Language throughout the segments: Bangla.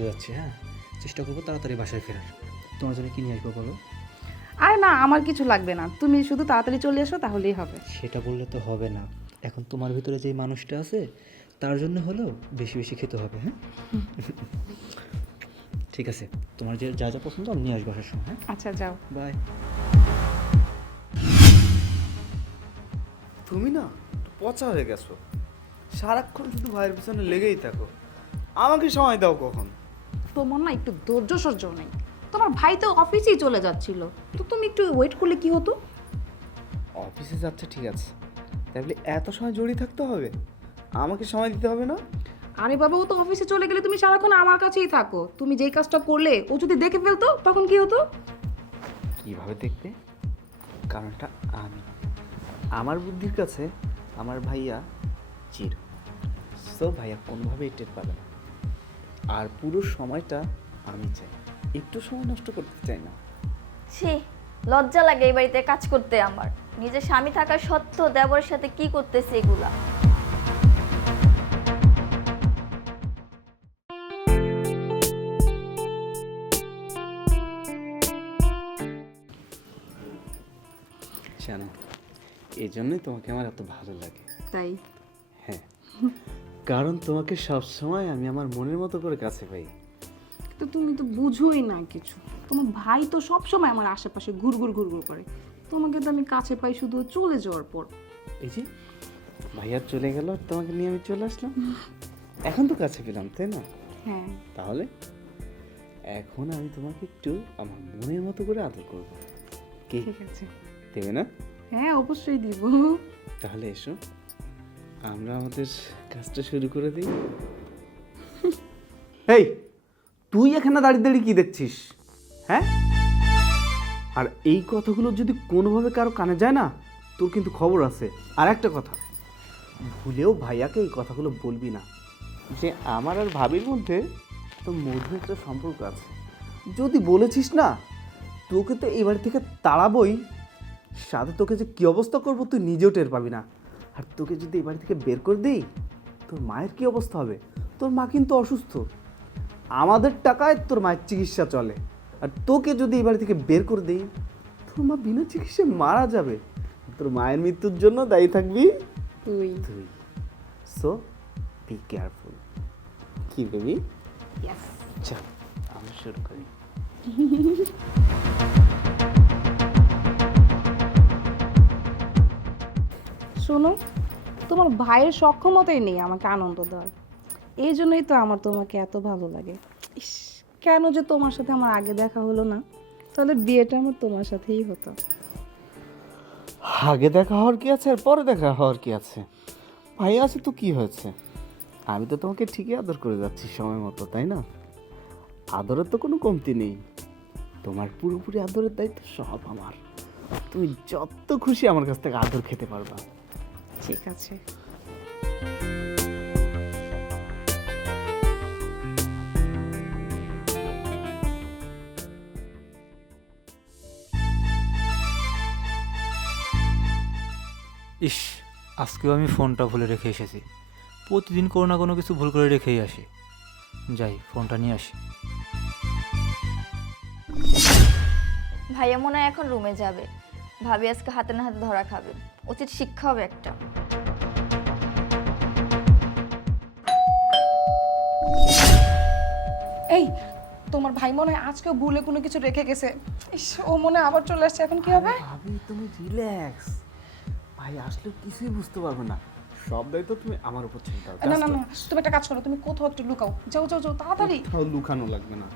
চলে যাচ্ছি, হ্যাঁ চেষ্টা করবো তাড়াতাড়ি বাসায় ফেরার। তোমার জন্য কি নিয়ে আসবো বলো? আরে না, আমার কিছু লাগবে না, তুমি শুধু তাড়াতাড়ি চলে এসো তাহলেই হবে। সেটা বললে তো হবে না, এখন তোমার ভিতরে যে মানুষটা আছে তার জন্য হলেও বেশি বেশি খেতে হবে, হ্যাঁ? ঠিক আছে, তোমার যে যা যা পছন্দ আমি নিয়ে আসবো আসার সময়, হ্যাঁ? আচ্ছা যাও। বাই। তুমি না একটু পচা হয়ে গেছো, সারাক্ষণ শুধু ভাইয়ের পিছনে লেগেই থাকো। আমাকে সময় দাও কখন? তোমার না একটু ধৈর্য সহ্য নেই। তোমার ভাই তো অফিসেই চলে যাচ্ছিল, তো তুমি একটু ওয়েট করলে কি হতো? অফিসে যাচ্ছে ঠিক আছে, তাহলে এত সময় জড়িয়ে থাকতে হবে? আমাকে সময় দিতে হবে না? আরে বাবা, ও তো অফিসে চলে গেলে তুমি সারাক্ষণ আমার কাছেই থাকো। তুমি যেই কাজটা করলে ও যদি দেখে ফেলতো তখন কি হতো? কিভাবে দেখবে? কারণটা আমি, আমার বুদ্ধির কাছে আমার ভাইয়া চির, সো ভাইয়া কোনোভাবেই টের পাবে না। আর পুরো সময়টা আমি চাই, একটু সময় নষ্ট করতে চাই না। ছি, লজ্জা লাগে এই বাড়িতে কাজ করতে আমার। নিজের স্বামী থাকা সত্ত্বেও দেবরের সাথে কি করতেছে এগুলা। জানো, এই জন্যই তোমাকে আমার এত ভালো লাগে। তাই? হ্যাঁ, কারণ তোমাকে সবসময় আমি আমার মনের মতো করে কাছে পাই। তো তুমি তো বুঝোই না কিছু। তোমার ভাই তো সব সময় আমার আশেপাশে ঘুরঘুর ঘুরঘুর করে। তোমাকে তো আমি কাছে পাই শুধু ও চলে যাওয়ার পর। এই যে ভাইয়া চলে গেল আর তোমাকে নিয়ে আমি চলে আসলাম, এখন তো কাছে পেলাম তাই না? হ্যাঁ। তাহলে এখন আমি তোমাকে একটু আমার মনের মতো করে আদর করবো, কি ঠিক আছে। দেবে না? হ্যাঁ অবশ্যই দিব। তাহলে এসো, আমরা আমাদের কাজটা শুরু করে দিই। এই, তুই এখানে দাঁড়িয়ে দাঁড়িয়ে কি দেখছিস, হ্যাঁ? আর এই কথাগুলো যদি কোনোভাবে কারো কানে যায় না, তোর কিন্তু খবর আছে। আর একটা কথা, ভুলেও ভাইয়াকে এই কথাগুলো বলবি না যে আমার আর ভাবির মধ্যে তো মধুর একটা সম্পর্ক আছে। যদি বলেছিস না, তোকে তো এবার থেকে তাড়াবই, সাথে তোকে যে কী অবস্থা করবো তুই নিজেও টের পাবি না। আর তোকে যদি এ বাড়ি থেকে বের করে দিই, তোর মায়ের কী অবস্থা হবে? তোর মা কিন্তু অসুস্থ, আমাদের টাকায় তোর মায়ের চিকিৎসা চলে। আর তোকে যদি এ বাড়ি থেকে বের করে দিই, তোর মা বিনা চিকিৎসায় মারা যাবে। তোর মায়ের মৃত্যুর জন্য দায়ী থাকবি তুই। তুই। So be careful. কি বেবি? ইয়েস। চল আমরা শুরু করি। শোনো, তোমার ভাইয়ের সক্ষমতাই নেই আমাকে আনন্দ দেওয়ার। এই জন্যই তো আমার তোমাকে এত ভালো লাগে। ইস, কেন যে তোমার সাথে আমার আগে দেখা হলো না, তাহলে বিয়েটা আমার তোমার সাথেই হতো। আগে দেখা হওয়ার কি আছে আর পরে দেখা হওয়ার কি আছে? ভাই আছে তো কি হয়েছে? আমি তো তোমাকে ঠিকই আদর করে যাচ্ছি সময় মতো, তাই না? আদরের তো কোনো কমতি নেই, তোমার পুরোপুরি আদরের দায়িত্ব সব আমার। তুমি যত খুশি আমার কাছ থেকে আদর খেতে পারবা। ঠিক আছে। ইস, আজকেও আমি ফোনটা ভুলে রেখে এসেছি। প্রতিদিন কোনো না কোনো কিছু ভুল করে রেখেই আসি। যাই, ফোনটা নিয়ে আসি। ভাইয়া মনে হয় এখন রুমে যাবে। ভাবি আজকে হাতে না হাতে ধরা খাবে, উচিত শিক্ষা হবে একটা। এই, তোমার ভাই মনে হয় আজকেও ভুলে কোনো কিছু রেখে গেছে। ইস, ও মনে হয় আবার চলে আসছে, এখন কি হবে? ভাবি তুমি রিল্যাক্স, ভাই আসলে কিছুই বুঝতে পারবে না। সব দায়িত্ব তুমি আমার উপর ছেড়ে দাও। না না না, তুমি একটা কাজ করো, তুমি কোথাও একটু লুকাও। যাও যাও যাও তাড়াতাড়ি। কোথাও লুকানো লাগবে না,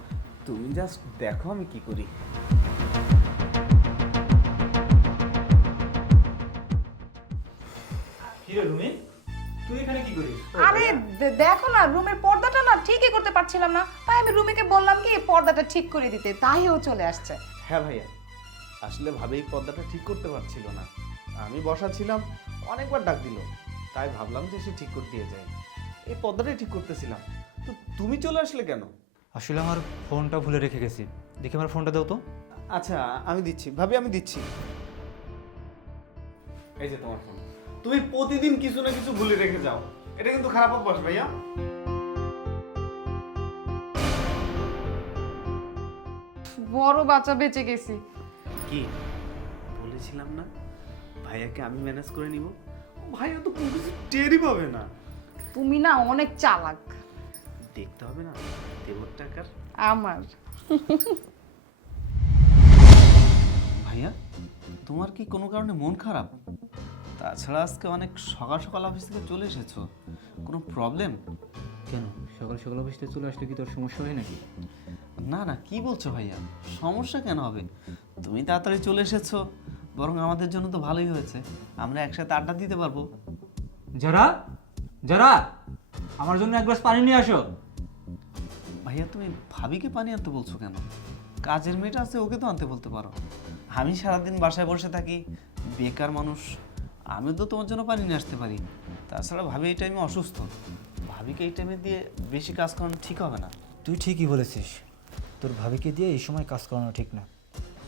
তুমি জাস্ট দেখো আমি কি করি। কিরে রুমি, তুই এখানে কি করিস? আরে দেখো না, রুমের পর্দাটা না ঠিকই করতে পারছিলাম না, তাই আমি রুমিকে বললাম কি পর্দাটা ঠিক করে দিতে, তাই ও চলে আসছে। হ্যাঁ ভাইয়া, আসলে ভাবে এই পর্দাটা ঠিক করতে পারছিল না, আমি বসা ছিলাম, অনেকবার ডাক দিল, তাই ভাবলাম যে সে ঠিক করে দিয়ে যায়। এই পর্দাটাই ঠিক করতেছিলাম, তো তুমি চলে আসলে কেন? আসলে আমার ফোনটা ভুলে রেখে গেছি। দেখি আমার ফোনটা দাও তো। আচ্ছা আমি দিচ্ছি ভাবি, আমি দিচ্ছি। এই যে তোমার ফোন। তুমি প্রতিদিন কিছু না কিছু ভুলে রেখে যাও, এটা কিন্তু খারাপ অভ্যাস ভাইয়া। বড় বাচ্চা বেঁচে গেছি। কি বলেছিলাম না ভাইয়াকে আমি ম্যানেজ করে নিব? ভাইয়া তো কোনো কিছু টেরই পাবে না। তুমি না অনেক চালাক। দেখতে হবে না দেবর টাকার। আমার ভাইয়া তোমার কি কোনো কারণে মন খারাপ? তাছাড়া আজকে অনেক সকাল সকাল অফিস থেকে চলে এসেছো, কোনো প্রবলেম? কেন সকাল সকাল অফিস থেকে চলে আসলে কি তোর সমস্যা হয় নাকি? না না, কি বলছো ভাইয়া, সমস্যা কেন হবে? তুমি তাড়াতাড়ি চলে এসেছো, বরং আমাদের জন্য তো ভালোই হয়েছে, আমরা একসাথে আড্ডা দিতে পারবো। যারা যারা আমার জন্য এক গ্লাস পানি নিয়ে আসো। ভাইয়া তুমি ভাবিকে পানি আনতে বলছো কেন? কাজের মেয়েটা আছে, ওকে তো আনতে বলতে পারো। আমি সারাদিন বাসায় বসে থাকি, বেকার মানুষ, আমিও তো তোমার জন্য পানি নিয়ে আসতে পারি। তাছাড়া ভাবি এই টাইমে অসুস্থ, ভাবিকে এই টাইমে দিয়ে বেশি কাজ করানো ঠিক হবে না। তুই ঠিকই বলেছিস, তোর ভাবিকে দিয়ে এই সময় কাজ করানো ঠিক না।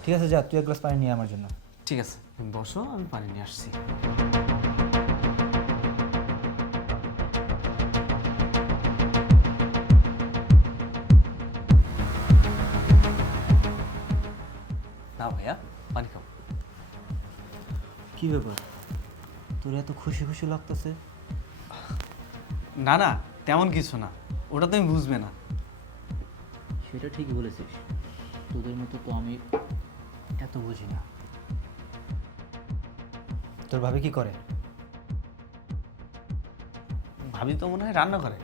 ঠিক আছে যা, তুই এক গ্লাস পানি নিয়ে আমার জন্য। ঠিক আছে তুমি বসো, আমি পানি নিয়ে আসছি। না ভাইয়া, পানি খাও। কি ব্যাপার, তোর এত খুশি খুশি লাগতেছে? না না, তেমন কিছু না, ওটা তুমি বুঝবে না। সেটা ঠিকই বলেছিস, তোদের মতো তো আমি এত বুঝি না। তোর ভাবি কি করে? ভাবি তো মনে হয় রান্না করে।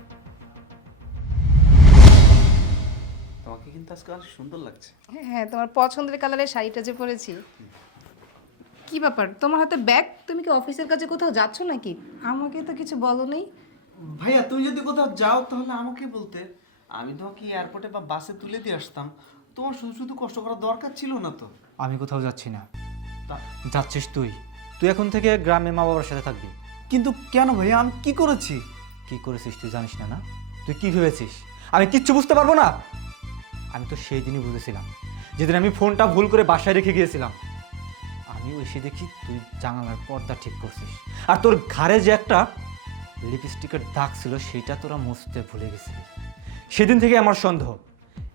তোমাকে কিন্তু আজকে অনেক সুন্দর লাগছে। হ্যাঁ, তোমার পছন্দের কালারের শাড়িটা যে পরেছি। কি ব্যাপার, তোমার হাতে ব্যাগ? তুমি কি অফিসের কাছে কোথাও যাচ্ছ নাকি? আমাকে তো কিছু বলো নেই। ভাইয়া তুমি যদি কোথাও যাও তাহলে আমাকে বলতে, আমি তোমাকে এয়ারপোর্টে বা বাসে তুলে দিয়ে আসতাম। তোমার শুধু শুধু কষ্ট করার দরকার ছিল না তো। আমি কোথাও যাচ্ছি না, তা- যাচ্ছিস তুই। তুই এখন থেকে গ্রামে মা বাবার সাথে থাকবি। কিন্তু কেন ভাইয়া, আমি কি করেছি? কি করেছিস তুই জানিস না? না তুই কি ভেবেছিস আমি কিচ্ছু বুঝতে পারবো না? আমি তো সেই দিনই বুঝেছিলাম, যেদিন আমি ফোনটা ভুল করে বাসায় রেখে গিয়েছিলাম। আমি এসে দেখি তুই জানালার পর্দা ঠিক করছিস, আর তোর ঘাড়ে যে একটা লিপস্টিকের দাগ ছিল সেটা তোরা মুছতে ভুলে গেছিলি। সেদিন থেকে আমার সন্দেহ,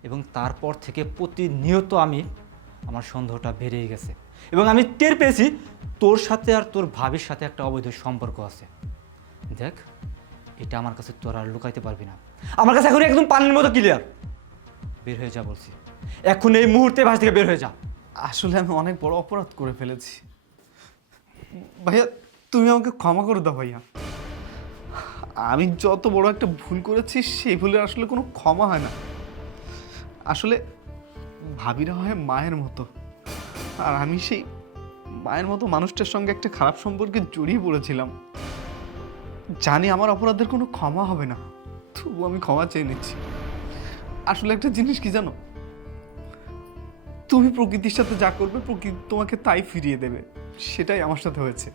এবং তারপর থেকে প্রতিনিয়ত আমার সন্দেহটা বেড়েই গেছে, এবং আমি টের পেয়েছি তোর সাথে আর তোর ভাবির সাথে একটা অবৈধ সম্পর্ক আছে। দেখ, এটা আমার কাছে তোর আর লুকাইতে পারবি না, আমার কাছে এখন একদম পানির মতো ক্লিয়ার। বের হয়ে যা বলছি, এখন এই মুহূর্তে বাসা থেকে বের হয়ে যা। আসলে আমি অনেক বড় অপরাধ করে ফেলেছি ভাইয়া, তুমি আমাকে ক্ষমা করে দাও ভাইয়া। আমি যত বড় একটা ভুল করেছি সেই ভুলের আসলে কোনো ক্ষমা হয় না। আসলে ভাবিরা হয় মায়ের মতো, আর আমি সেই মায়ের মতো মানুষটার সঙ্গে একটা খারাপ সম্পর্কে জড়িয়ে পড়েছিলাম। জানি আমার অপরাধের কোনো ক্ষমা হবে না, তবু আমি ক্ষমা চেয়ে নিচ্ছি। আসলে একটা জিনিস কি জানো, তুমি প্রকৃতির সাথে যা করবে প্রকৃতি তোমাকে তাই ফিরিয়ে দেবে, সেটাই আমার সাথে হয়েছে।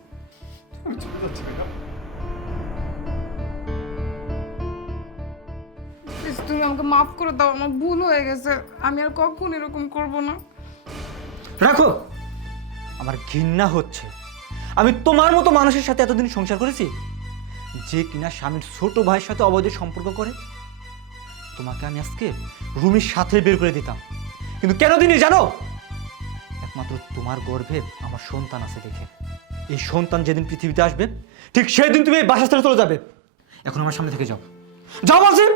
আমি চলে যাচ্ছি ম্যাডাম। প্লিজ তুমি আমাকে মাফ করে দাও, আমার ভুল হয়ে গেছে। আমি আর কখন এরকম করব না। রাখো, আমার ঘৃণা হচ্ছে। আমি তোমার মতো মানুষের সাথে এতদিন সংসার করেছি, যে কিনা স্বামীর ছোট ভাইয়ের সাথে অবৈধ সম্পর্ক করে। তোমাকে আমি আজকে রুমের সাথে বের করে দিতাম, কিন্তু কেন দিনই জানো? একমাত্র তোমার গর্ভে আমার সন্তান আছে দেখে। এই সন্তান যেদিন পৃথিবীতে আসবে ঠিক সেই দিন তুমি এই বাসা ছেড়ে চলে যাবে। এখন আমার সামনে থেকে যাও, যাও বলছি।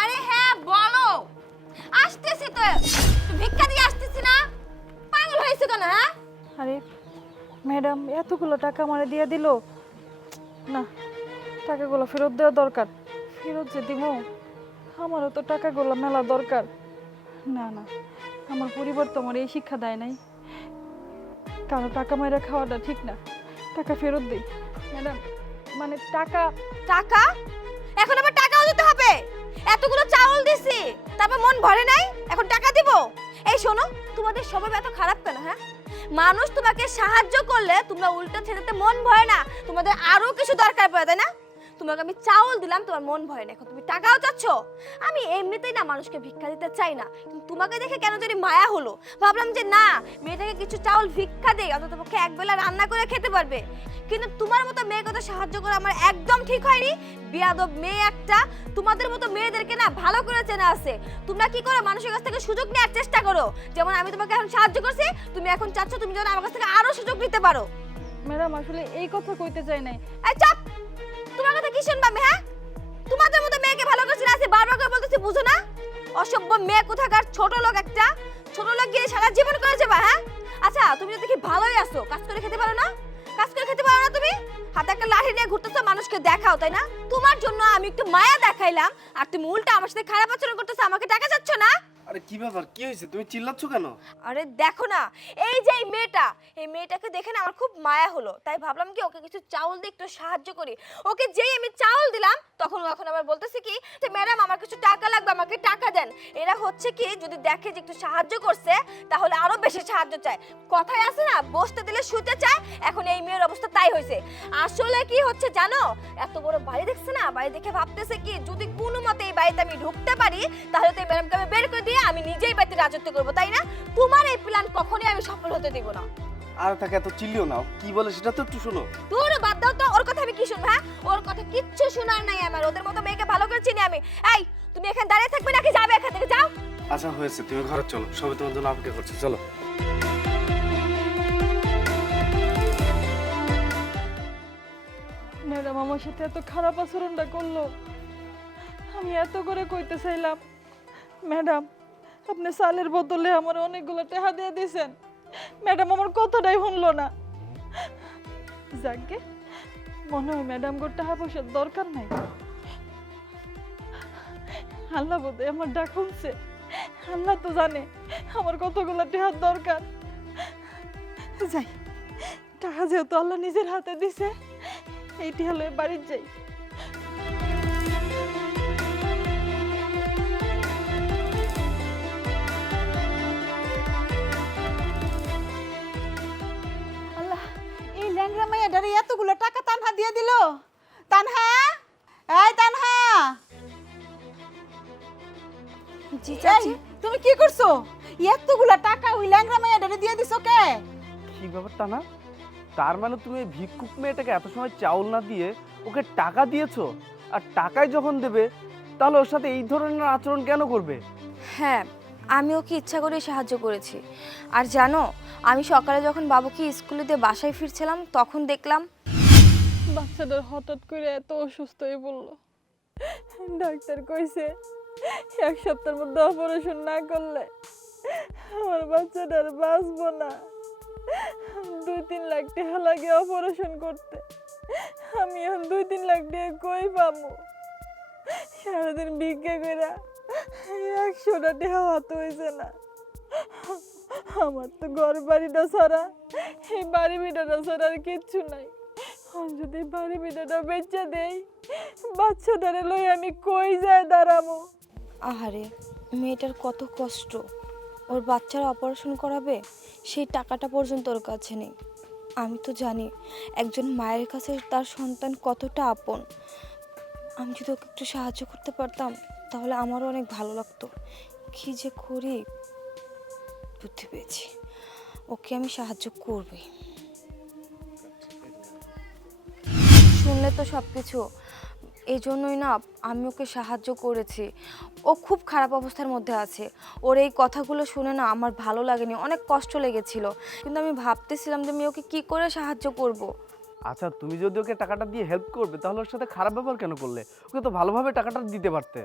আরে হ্যাঁ বলো, আসতেছি তো, ভিক্ষা দিয়ে আসতেছি না? পাগল হয়েছে কেন? হ্যাঁ, আরে ম্যাডাম এতগুলো টাকা আমারে দিয়ে দিল না, টাকাগুলো ফেরত দেওয়া দরকার। ফেরত যে দিব, আমারও তো টাকাগুলো মেলা দরকার। না না, আমার পরিবার তো আমার এই শিক্ষা দেয় নাই, কারো টাকা মাইরা খাওয়াটা ঠিক না। টাকা ফেরত দিই ম্যাডাম, মানে টাকা। টাকা? এখন আবার টাকাও দিতে হবে? এতগুলো চাউল দিছি, তারপর মন ভরে নাই, এখন টাকা দিব? এই শোনো, তোমাদের স্বভাব এত খারাপ কেন? হ্যাঁ, মানুষ তোমাকে সাহায্য করলে তোমরা উল্টো ছেড়েতে মন ভয় না, তোমাদের আরো কিছু দরকার পড়ে, তাই না? তোমাকে আমি চাউল দিলাম, তোমার মন ভরে না, এখন তুমি টাকাও চাচ্ছ। আমি এমনিতেই না মানুষকে ভিক্ষা দিতে চাই না, কিন্তু তোমাকে দেখে কেন জানি মায়া হলো। ভাবলাম যে না, মেয়েটাকে কিছু চাউল ভিক্ষা দেই, অন্ততপক্ষে একবেলা রান্না করে খেতে পারবে। কিন্তু তোমার মতো মেয়েকে তো সাহায্য করা আমার একদম ঠিক হয়নি। বিয়াদব মেয়ে একটা। তোমাদের মতো মেয়েদেরকে না ভালো করে চেনা আছে। তোমরা কি করো, মানুষের কাছ থেকে সুযোগ নেওয়ার চেষ্টা করো। যেমন আমি তোমাকে এখন সাহায্য করছি, তুমি এখন চাচ্ছ তুমি যেন আমার কাছ থেকে আরো সুযোগ নিতে পারো। ম্যাডাম আসলে এই কথা কইতে চাই নাই। এই চাপ, তোমার কথা কি শুনবা আমি? হ্যাঁ, তোমাদের মতো মেয়েকে ভালো করে চেনা আছে, বারবার করে বলতেছি বুঝো না? অসভ্য মেয়ে কোথাকার, ছোট লোক একটা। ছোট লোক গিয়ে সারা জীবন করে যাবা। হ্যাঁ আচ্ছা, তুমি তো দেখি ভালোই আছো, কাজ করে খেতে পারো না? কাজ করে খেতে পারো না তুমি? হাতে একটা লাঠি নিয়ে ঘুরতেছো, মানুষকে দেখাও, তাই না? তোমার জন্য আমি একটু মায়া দেখাইলাম, আর তুমি উল্টা আমার সাথে খারাপ আচরণ করতেছো, আমাকে টাকা চাচ্ছ না? আরে কি ব্যাপার, কি হয়েছে, তুমি চিল্লাচ্ছ কেন? আরে দেখো না, এই যে এই মেয়েটাকে দেখে না আমার খুব মায়া হলো, তাই ভাবলাম কি ওকে কিছু চাউল দিয়ে একটু সাহায্য করি। ওকে যেই আমি চাউল দিলাম, তখন ও এখন আবার বলতেছে কি যে ম্যাডাম আমার কিছু টাকা লাগবে, আমাকে টাকা দেন। এরা হচ্ছে কি, যদি দেখে যে একটু সাহায্য করছে তাহলে আরো বেশি সাহায্য চায়। কথায় আছে না, বসতে দিলে শুতে চায়। এখন এই মেয়ের অবস্থা তাই হয়েছে। আসলে কি হচ্ছে জানো, এত বড় বাড়ি দেখছে না, বাড়ি দেখে ভাবতেছে কি যদি কোনো মতে এই বাড়িতে আমি ঢুকতে পারি তাহলে তো এই ম্যাডামকে আমি বের করে দিয়ে আমি নিজেই বাড়িতে রাজত্ব করবো, তাই না? তোমার এই প্ল্যান কখনোই আমি সফল হতে দেব না। আর তাকে এত চিল্লিও না, কি বলে সেটা তো একটু শোনো। দূর বাদ দাও তো, ওর কথা আমি কি শুনবো? হ্যাঁ, ওর কথা কিচ্ছু শোনার নাই আমার। ওদের মতো মেয়েকে ভালো করে চিনি আমি। এই তুমি এখানে দাঁড়িয়ে থাকবে নাকি যাবে এখান থেকে? যাও। আচ্ছা হয়েছে, তুমি ঘরে চলো, সবাই তোমার জন্য অপেক্ষা করছে, চলো। ম্যাডাম আমার সাথে এত খারাপ আচরণটা করলো। আমি এত করে কইতে চাইলাম, ম্যাডাম আপনি চালের বদলে আমার অনেকগুলো টাকা দিয়ে দিয়েছেন, ম্যাডাম আমার কথাটাই শুনলো না। যাকে মনে হয় ম্যাডাম গো টাকা পয়সার দরকার নাই। আল্লাহ বোধহয় আমার ডাক শুনছে। আল্লাহ তো জানে আমার কতগুলো টাকার দরকার। যাই, টাকা যেহেতু আল্লাহ নিজের হাতে দিছে, এইটি হলো বাড়ির যাই। আল্লাহ, এই ল্যাংড়া মাইয়াটারে এতগুলো টাকা তানহা দিয়ে দিল। তানহা, এই তানহা, জি এই চাচি। তুমি কি করছো? এতগুলো টাকা ওই ল্যাংড়া মাইয়াটারে দিয়ে দিছো কে? কি ব্যাপারটা না, তার মানে তুমি এই ভিক্ষুক মেয়েটাকে এত সময় চাউল না দিয়ে ওকে টাকা দিয়েছো, আর টাকায় যখন দেবে তাহলে ওর সাথে এই ধরনের আচরণ কেন করবে? হ্যাঁ, আমি ওকে ইচ্ছা করে সাহায্য করেছি। আর জানো, আমি সকালে যখন বাবুকে স্কুলে দিয়ে বাসায় ফিরছিলাম তখন দেখলাম বাচ্চাটার হঠাৎ করে এত অসুস্থ হয়ে পড়লো। ডাক্তার কইছে 1 সপ্তাহের মধ্যে অপারেশন না করলে আমার বাচ্চাটার বাঁচবো না। 2-3 লাখ টাকা লাগে অপারেশন করতে। আমি এখন 2-3 লাখ টাকা কই পাবো? সারাদিন ভিক্ষা করে 100টা টাকা হাত হয়েছে না। আমার তো ঘর বাড়িটা ছাড়া, এই বাড়ি বিটাটা ছাড়া আর কিচ্ছু নাই। যদি বাড়ি বিটাটা বেচে দেই, বাচ্চাটারে লই আমি কই যায় দাঁড়াবো? আহারে, মেয়েটার কত কষ্ট। ওর বাচ্চার অপারেশন করাবে, সেই টাকাটা পর্যন্ত ওর কাছে নেই। আমি তো জানি একজন মায়ের কাছে তার সন্তান কতটা আপন। আমি যদি ওকে একটু সাহায্য করতে পারতাম তাহলে আমারও অনেক ভালো লাগতো। কি যে করি, বুদ্ধি পেয়েছি, ওকে আমি সাহায্য করবই। শুনলে তো সব কিছু, এই জন্যই না আমি ওকে সাহায্য করেছি। ও খুব খারাপ অবস্থার মধ্যে আছে। ওর এই কথাগুলো শুনে না আমার ভালো লাগেনি, অনেক কষ্ট লেগেছিল। কিন্তু আমি ভাবতেছিলাম যে আমি ওকে কী করে সাহায্য করব। আচ্ছা তুমি যদি ওকে টাকাটা দিয়ে হেল্প করবে তাহলে ওর সাথে খারাপ ব্যবহার কেন করলে? ওকে তো ভালোভাবে টাকাটা দিতে পারতে।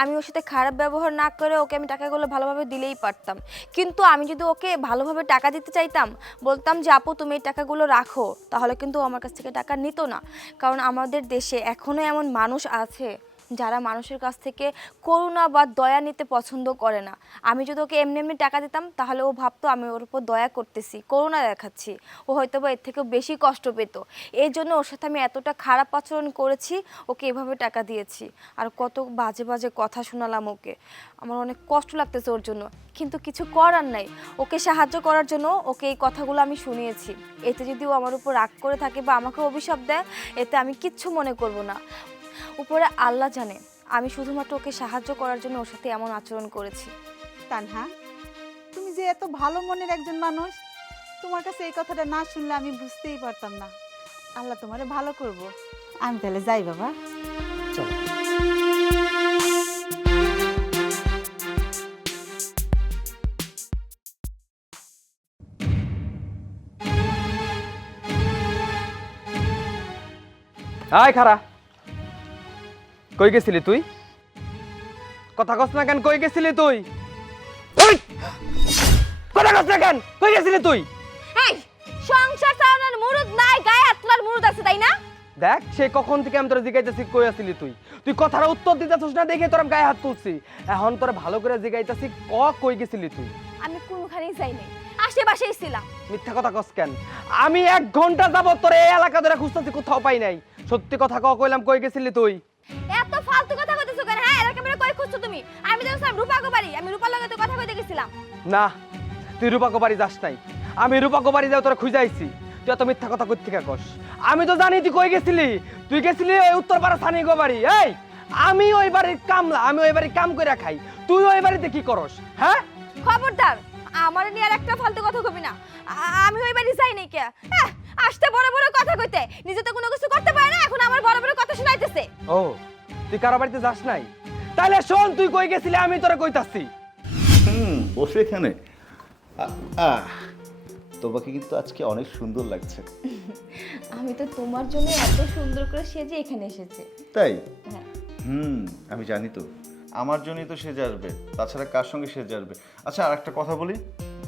আমি ওর সাথে খারাপ ব্যবহার না করে ওকে আমি টাকাগুলো ভালোভাবে দিলেই পারতাম। কিন্তু আমি যদি ওকে ভালোভাবে টাকা দিতে চাইতাম, বলতাম যে আপু তুমি এই টাকাগুলো রাখো, তাহলে কিন্তু ও আমার কাছ থেকে টাকা নিত না। কারণ আমাদের দেশে এখনও এমন মানুষ আছে যারা মানুষের কাছ থেকে করুণা বা দয়া নিতে পছন্দ করে না। আমি যদি ওকে এমনি এমনি টাকা দিতাম তাহলে ও ভাবতো আমি ওর উপর দয়া করতেছি, করুণা দেখাচ্ছি। ও হয়তো বা এর থেকেও বেশি কষ্ট পেত। এই জন্য ওর সাথে আমি এতটা খারাপ আচরণ করেছি, ওকে এভাবে টাকা দিয়েছি। আর কত বাজে বাজে কথা শোনালাম ওকে। আমার অনেক কষ্ট লাগতেছে ওর জন্য, কিন্তু কিছু করার নাই। ওকে সাহায্য করার জন্য ওকে এই কথাগুলো আমি শুনিয়েছি। এতে যদি ও আমার উপর রাগ করে থাকে বা আমাকে অভিশাপ দেয়, এতে আমি কিচ্ছু মনে করব না। উপরে আল্লাহ জানে আমি শুধুমাত্র ওকে সাহায্য করার জন্য ওর সাথে এমন আচরণ করেছি। তানহা, তুমি যে এত ভালো মনের একজন মানুষ, তোমার কাছে এই কথাটা না শুনলে আমি বুঝতেই পারতাম না। আল্লাহ তোমারে ভালো করব। আমি তাহলে যাই বাবা। চলো। আয় খারা, কই গেছিলি তুই? কথা কস না কেন? কই গেছিলি তুই? ওই! কথা কস না কেন? কই গেছিলি তুই? এই সংসার চালানোর মুরুদ নাই, গায়ে হাত তোলার মুরুদ আছে, তাই না? দেখ, সে কখন থেকে আমি তোরা জিজ্ঞাইতেছি কই আসিলি তুই। তুই কথার উত্তর দিতেছিস না দেখে তোর গায়ে হাত তুলছি। এখন তোরা ভালো করে জিজ্ঞাইতেছি কই গেছিলি তুই? আমি কোনখানেই যাই নাই, আশেপাশেই ছিলাম। মিথ্যা কথা কস কেন? আমি 1 ঘন্টা যাবত তোর এই এলাকা ধরে খুঁজতেছি, কোথাও পাই নাই। সত্যি কথা কইলাম, কই গেছিলি তুই? এত ফালতু কথা কইতেছো কেন? হ্যাঁ, এলাকা মেরে কই খুঁজছো তুমি? আমি দেখছিলাম রূপাগো বাড়ি, আমি রূপার লগে তো কথা কইতে গেছিলাম। না, তুই রূপাকো বাড়ি যাস নাই। আমি রূপাকো বাড়ি যাও তোরা খুঁজাইছি। তুই এত মিথ্যা কথা কই থেকে কস? আমি তো জানি তুই কই গেছিলি। তুই গেছিলি ওই উত্তরপাড়া সানিগো বাড়ি। এই, আমি ওই বাড়ির কামলা, আমি ওই বাড়ির কাম কইরা খাই। তুই ওই বাড়িতে কি করস? হ্যাঁ, খবরদার, আমার নিয়ে আর একটা ফালতু কথা কবি না। আমি ওই বাড়ি যাই নাই কে? আসতে বড় বড় কথা কইতে, নিজে তো কোনো কিছু করতে পারে না, এখন আমার বড় বড় কথা শোনাইতেছে। ও, তুই কারো বাড়িতে যাস নাই? তাইলে শোন, তুই কই গেছিলি আমি তোরা কইতাছি। বসে এখানে তোমাকে কিন্তু আজকে অনেক সুন্দর লাগছে। আমি তো তোমার জন্য এত সুন্দর করে সেজে এখানে এসেছি। তাই? হ্যাঁ। আমি জানি তো, আমার জন্যই তো সেজে আসবে, তাছাড়া কার সঙ্গে সেজে আসবে? আচ্ছা, আর একটা কথা বলি,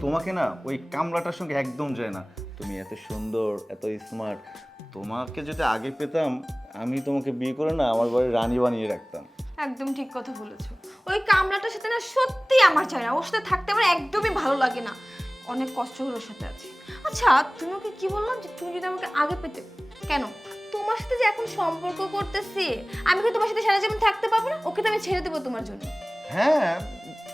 তোমাকে না ওই কামলাটার সঙ্গে একদম যায় না। তুমি এত সুন্দর, এত স্মার্ট। তোমাকে যদি আগে পেতাম, আমি তোমাকে বিয়ে করে না আমার বাড়ির রানী বানিয়ে রাখতাম। একদম ঠিক কথা বলেছো। ওই কামলাটার সাথে না সত্যি আমার চাই না, ওর সাথে থাকতে আমার একদমই ভালো লাগে না। অনেক কষ্ট হলো ওর সাথে আছি। আচ্ছা, তুমি ওকে কি বললাম যে তুমি যদি আমাকে আগে পেতে? কেন? তোমার সাথে যে এখন সম্পর্ক করতেছি, আমি কি তোমার সাথে সারা জীবন থাকতে পারবো না? ওকে তো আমি ছেড়ে দেবো তোমার জন্য। হ্যাঁ,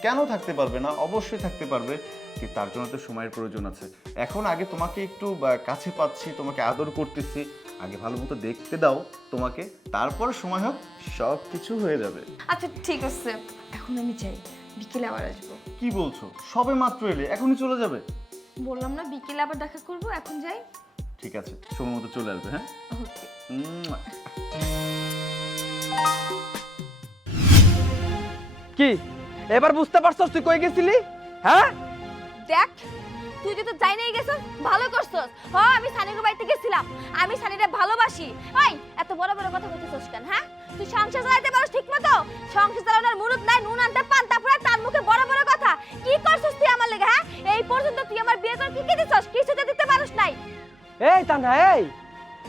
কেন থাকতে পারবে না? অবশ্যই থাকতে পারবে, কি তার জন্য তো সময়ের প্রয়োজন আছে। এখন আগে তোমাকে একটু কাছে পাচ্ছি, তোমাকে আদর করতেছি, আগে ভালো মতো দেখতে দাও তোমাকে, তারপর সময় হোক সব কিছু হয়ে যাবে। আচ্ছা ঠিক আছে, এখন আমি যাই, বিকেলে আবার আসবো। কি বলছো? সবে মাত্র এলে, এখনই চলে যাবে? বললাম না বিকেলে আবার দেখা করবো, এখন যাই। ঠিক আছে, সময় মতো চলে আসবে। হ্যাঁ, ওকে। কি এবার বুঝতে পারছস তুই কই গেছিলি? হ্যাঁ, দেখ, তুই যদি যাই নাই গেছস ভালো করছস। হ্যাঁ, আমি সানির বাড়িতে গেছিলাম, আমি সানিরে ভালোবাসি। ওই এত বড় বড় কথা কইতেছস কেন? হ্যাঁ, তুই সংসার চালাতে পারছ ঠিক মতো? সংসার চালানোর মুরুদ নাই, নুন আনতে পান্তা ফুরায়, তার মুখে বড় বড় কথা। কি করছস তুই আমার লাগি? হ্যাঁ, এই পর্যন্ত তুই আমার বিয়ে করে কি কি দিছস? কিছু তো দিতে পারছ নাই। এই তানহা, এই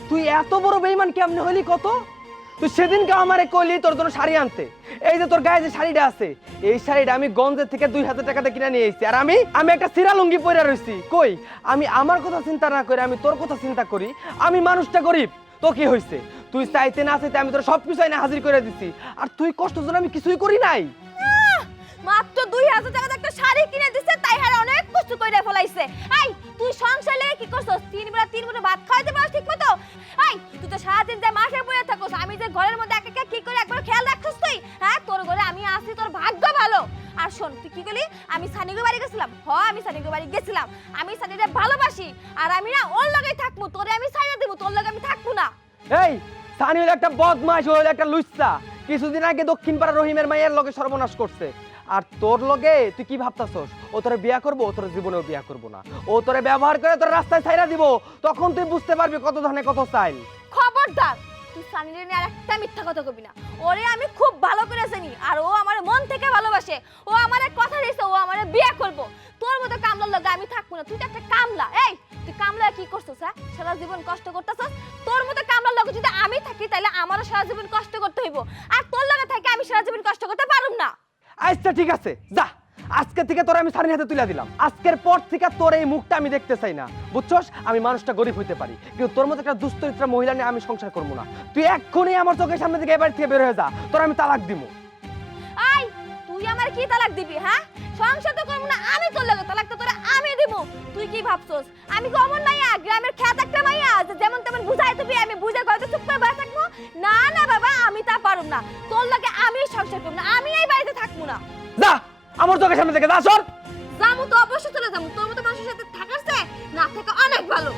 তুই এত বড় বেঈমান কেমনে হইলি কত? তুই সেদিনকে আমারে কইলি তোর জন্য শাড়ি আনতে। এই যে তোর গায়ে যে শাড়িটা আছে, এই শাড়িটা আমি গঞ্জের থেকে 2000 টাকাতে কিনে নিয়ে এসেছি। আর আমি একটা সিরা লুঙ্গি পরে রইছি। কই, আমি আমার কথা চিন্তা না করে আমি তোর কথা চিন্তা করি। আমি মানুষটা গরিব, তো কি হইছে? তুই চাইতে না চাইতে আমি তোর সবকিছু আইনা হাজির করে দিছি। আর তুই কষ্ট জন্য আমি কিছুই করি নাই। মাত্র 2000 টাকাতে একটা শাড়ি কিনে দিছে, তাই হারে অনেক কষ্ট কইরা ফলাইছে। এই তুই সংসার লাগি কি করছস? 3 বেলা ভাত খাইতে পারছ ঠিক মতো? এই তুই তো সারাদিন যা মাঠে বইয়া থাকস, আমি যে ঘরের মধ্যে একা একা কি করে একবার খেয়াল রাখছস তুই? হ্যাঁ, তোর ঘরে আমি আছি, তোর ভাগ্য ভালো। আর শোন, তুই কি কইলি আমি সানিগো বাড়ি গেছিলাম? হ্যাঁ, আমি সানিগো বাড়ি গেছিলাম। আমি সানিরে ভালোবাসি, আর আমি না ওর লগেই থাকবো, তোরে আমি ছাইড়া দেব, তোর লগে আমি থাকবো না। এই সানি হলো একটা বদমাশ, হলো একটা লুচ্চা। কিছুদিন আগে দক্ষিণ পাড়া রহিমের মায়ের লগে সর্বনাশ করছে। আর তোর লগে তুই কি ভাবতাছস ও তোরে বিয়া করবো? ও তোর জীবনেও বিয়া করবো না। ও তোরে ব্যবহার করে তোর রাস্তায় ছাইরা দিব, তখন তুই বুঝতে পারবি কত ধানে কত চাইল। খবরদার, তুই সানিরে নিয়ে আর একটা মিথ্যা কথা কবি না। ওরে আমি খুব ভালো করে চিনি, আর ও আমার মন থেকে ভালোবাসে। ও আমারে কথা দিয়েছে ও আমারে বিয়ে করব। তোর মতো কামলার লগে আমি থাকবো না। তুই তো একটা কামলা। এই তুই কামলা কি করছস? হ্যাঁ, সারা জীবন কষ্ট করতেছস। তোর মতো কামলার লগে যদি আমি থাকি থাকি তাহলে আমারও সারা জীবন কষ্ট করতে হইব, আর তোর লগে থাকি আমি সারা জীবন কষ্ট করতে পারুম না। আচ্ছা ঠিক আছে, যা, আজকে থেকে তোর আমি স্বাধীন হাতে তুলে দিলাম। আজকের পর থেকে তোর এই মুখটা আমি দেখতে চাই না, বুঝছস? আমি মানুষটা গরিব হইতে পারি, কিন্তু তোর মতো একটা দুশ্চরিত্রা মহিলা নিয়ে আমি সংসার করবো না। তুই এক্ষুনি আমার চোখের সামনে থেকে এবার থেকে বের হয়ে যা, তোর আমি তালাক দিব। আই তুই আমার কি তালাক দিবি? হ্যাঁ, সংসার তো করবো না আমি, তোর লগে তালাক তো তোরা আমি দিব। তুই কি ভাবছস আমি কি অমন মাইয়া, গ্রামের খ্যাত একটা মাইয়া যে যেমন তেমন বুঝাই দিবি আমি বুঝে গয়তো চুপ করে বসে থাকবো? না না বাবা, আমি তা পারুম না, তোর লগে আমি সংসার করব না, আমি এই বাড়িতে থাকবো না। যা আমার চোখের সামনে থেকে যা, সর। যামু তো অবশ্যই চলে যাবো, তোর মতো মানুষের সাথে থাকার চেয়ে না থাকা অনেক ভালো।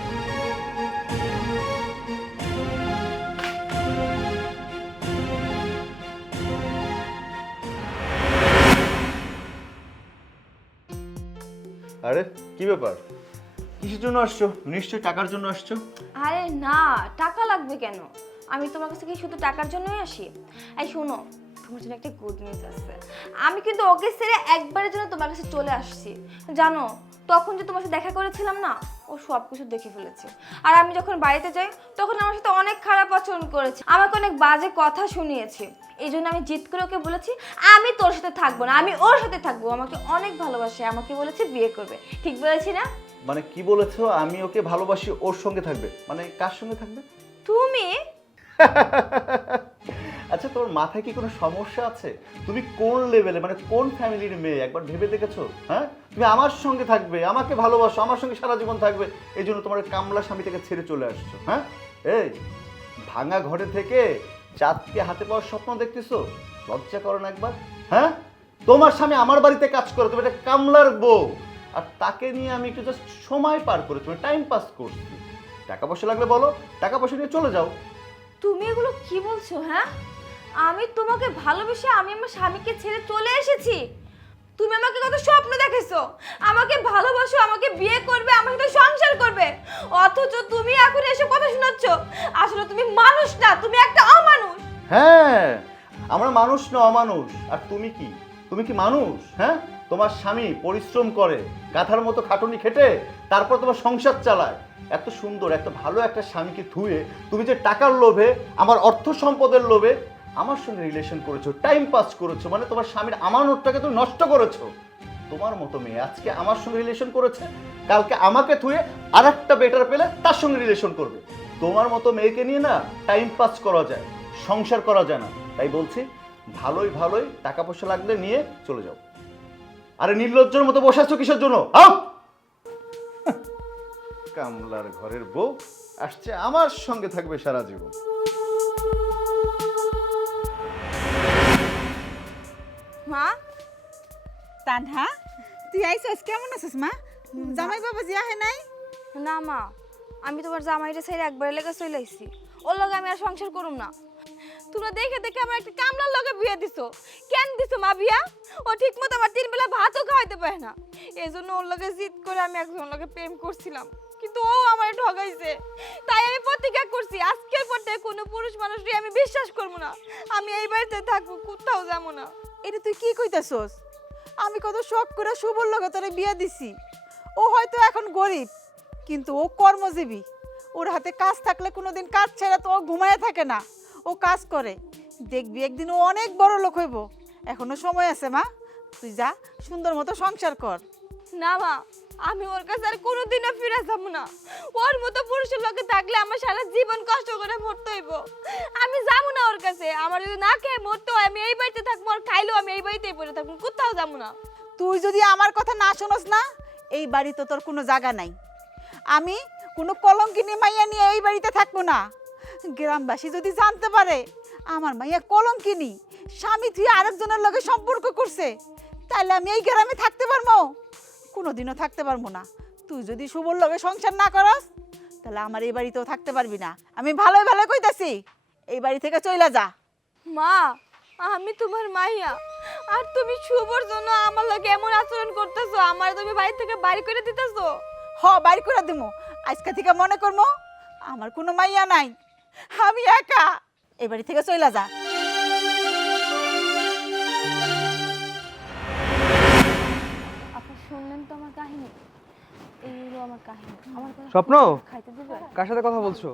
আরে কি ব্যাপার, কিসের জন্য আসছো? নিশ্চয়ই টাকার জন্য আসছো। আরে না, টাকা লাগবে কেন? আমি তোমার কাছে কি শুধু টাকার জন্যই আসি? এই শোনো, তোমার জন্য একটা গুড নিউজ আছে। আমি কিন্তু ওকে ছেড়ে একবারের জন্য তোমার কাছে চলে আসছি। জানো, তখন যে তোমার সাথে দেখা করেছিলাম না, ও সব কিছু দেখে ফেলেছে। আর আমি যখন বাড়িতে যাই তখন আমার সাথে অনেক খারাপ আচরণ করেছে, আমাকে অনেক বাজে কথা শুনিয়েছে। এই জন্য আমি জিদ করে ওকে বলেছি আমি তোর সাথে থাকবো না, আমি ওর সাথে থাকবো। আমাকে অনেক ভালোবাসে, আমাকে বলেছে বিয়ে করবে। ঠিক বলেছি না? মানে কি বলেছো? আমি ওকে ভালোবাসি, ওর সঙ্গে থাকবে? মানে কার সঙ্গে থাকবে? তুমি আচ্ছা, তোর মাথায় কি কোনো সমস্যা আছে? তুমি কোন লেভেলে, মানে কোন ফ্যামিলির মেয়ে একবার ভেবে দেখেছো? হ্যাঁ, তুমি আমার সঙ্গে থাকবে, আমাকে ভালোবাসো, আমার সঙ্গে সারা জীবন থাকবে, এই জন্য তোমার কামলা স্বামীটাকে ছেড়ে চলে আসছো? হ্যাঁ, এই ভাঙা ঘরে থেকে চাঁদকে হাতে পাওয়ার স্বপ্ন দেখতেছো? লজ্জা করো না একবার? হ্যাঁ, তোমার স্বামী আমার বাড়িতে কাজ করে, তুমি একটা কামলার বউ, আর তাকে নিয়ে আমি একটু জাস্ট সময় পার করে, তুমি টাইম পাস করছি। টাকা পয়সা লাগলে বলো, টাকা পয়সা নিয়ে চলে যাও। তুমি এগুলো কি বলছো? হ্যাঁ, আমি তোমাকে ভালোবেসে আমি আমার স্বামীকে ছেড়ে চলে এসেছি। তুমি আমাকে কত স্বপ্ন দেখেছো, আমাকে ভালোবাসো, আমাকে বিয়ে করবে, আমার সাথে সংসার করবে, অথচ তুমি এখন এসে কথা শোনাচ্ছ। আসলে তুমি মানুষ না, তুমি একটা অমানুষ। হ্যাঁ, আমরা মানুষ না অমানুষ। আর তুমি কি, তুমি কি মানুষ? হ্যাঁ, তোমার স্বামী পরিশ্রম করে, গাধার মতো খাটুনি খেটে তারপর তোমার সংসার চালায়। এত সুন্দর এত ভালো একটা স্বামীকে থুয়ে তুমি যে টাকার লোভে, আমার অর্থ সম্পদের লোভে আমার সঙ্গে রিলেশন করেছো, টাইম পাস করেছো, মানে তোমার স্বামীর আমানতটাকে তুমি নষ্ট করেছো। তোমার মতো মেয়ে আজকে আমার সঙ্গে রিলেশন করেছে, কালকে আমাকে থুয়ে আর একটা বেটার পেলে তার সঙ্গে রিলেশন করবে। তোমার মতো মেয়েকে নিয়ে না টাইম পাস করা যায়, সংসার করা যায় না। তাই বলছি, ভালোই ভালোই টাকা পয়সা লাগলে নিয়ে চলে যাও। আরে নির্লজ্জের মতো বসে আছো কিসের জন্য? কামলার ঘরের বউ আসছে আমার সঙ্গে থাকবে সারা জীবন। মা, তানহা, তুই আইসস? কেমন আছিস মা? জামাই বাবা জিয়া হে নাই? না মা, আমি তোমার জামাইটা ছেড়ে একবার লেগে চলে আইছি। ওর লগে আমি আর সংসার করুম না। তোমরা দেখে দেখে আমার একটা কামলার লগে বিয়ে দিছো। কেন দিছো মা বিয়া? ও ঠিক মতো আমার 3 বেলা ভাতও খাওয়াইতে পারে না। এই জন্য ওর লগে জিদ করে আমি একজনের লগে প্রেম করছিলাম, কিন্তু ও আমারে ঠকাইছে। তাই আমি প্রতিজ্ঞা করছি আজকের পর থেকে কোনো পুরুষ মানুষকে আমি বিশ্বাস করব না। আমি এই বাড়িতে থাকবো, কোথাও যাবো না। এটা তুই কি কইতাছস? আমি কত শখ করে শুভর লগে তোরে বিয়া দিছি। ও হয়তো এখন গরিব, কিন্তু ও কর্মজীবী। ওর হাতে কাজ থাকলে কোনোদিন কাজ ছাড়া তো ও ঘুমায় থাকে না, ও কাজ করে। দেখবি একদিন ও অনেক বড় লোক হইব। এখনো সময় আছে মা, তুই যা সুন্দর মতো সংসার কর। না মা, আমি ওর কাছে আর কোনোদিনও ফিরে যাবো না। ওর মতো পুরুষের লোকে থাকলে আমার সারা জীবন কষ্ট করে মরতে হইব। আমি যাবো না ওর কাছে। আমার যদি না খেয়ে মরতে হয় আমি এই বাড়িতে থাকবো, আর খাইলেও আমি এই বাড়িতেই পড়ে থাকবো, কোথাও যাবো না। তুই যদি আমার কথা না শোনস না, এই বাড়িতে তোর কোনো জায়গা নাই। আমি কোনো কলঙ্কিনী মাইয়া নিয়ে এই বাড়িতে থাকবো না। গ্রামবাসী যদি জানতে পারে আমার মাইয়া কলঙ্কিনী, স্বামী তুই আরেকজনের লগে সম্পর্ক করছে, তাহলে আমি এই গ্রামে থাকতে পারবো? কোনোদিনও থাকতে পারবো না। তুই যদি শুভর লগে সংসার না করস, তাহলে আমার এই বাড়িতেও থাকতে পারবি না। আমি ভালোই ভালো কইতাছি, এই বাড়ি থেকে চইলা যা। মা, আমি তোমার মাইয়া, আর তুমি শুভর জন্য আমার লগে এমন আচরণ করতেছো, আমার তুমি বাড়ি থেকে বাড়ি করে দিতেছো। বাড়ি করে দিমু। আজকে থেকে মনে করবো আমার কোনো মাইয়া নাই, আমি একা। এই বাড়ি থেকে চইলা যা। আপনি শুনলেন তো আমার কাহিনী? এই হলো আমার কাহিনী। আমার স্বপ্ন, খাইতে দিবে? কার সাথে কথা বলছো?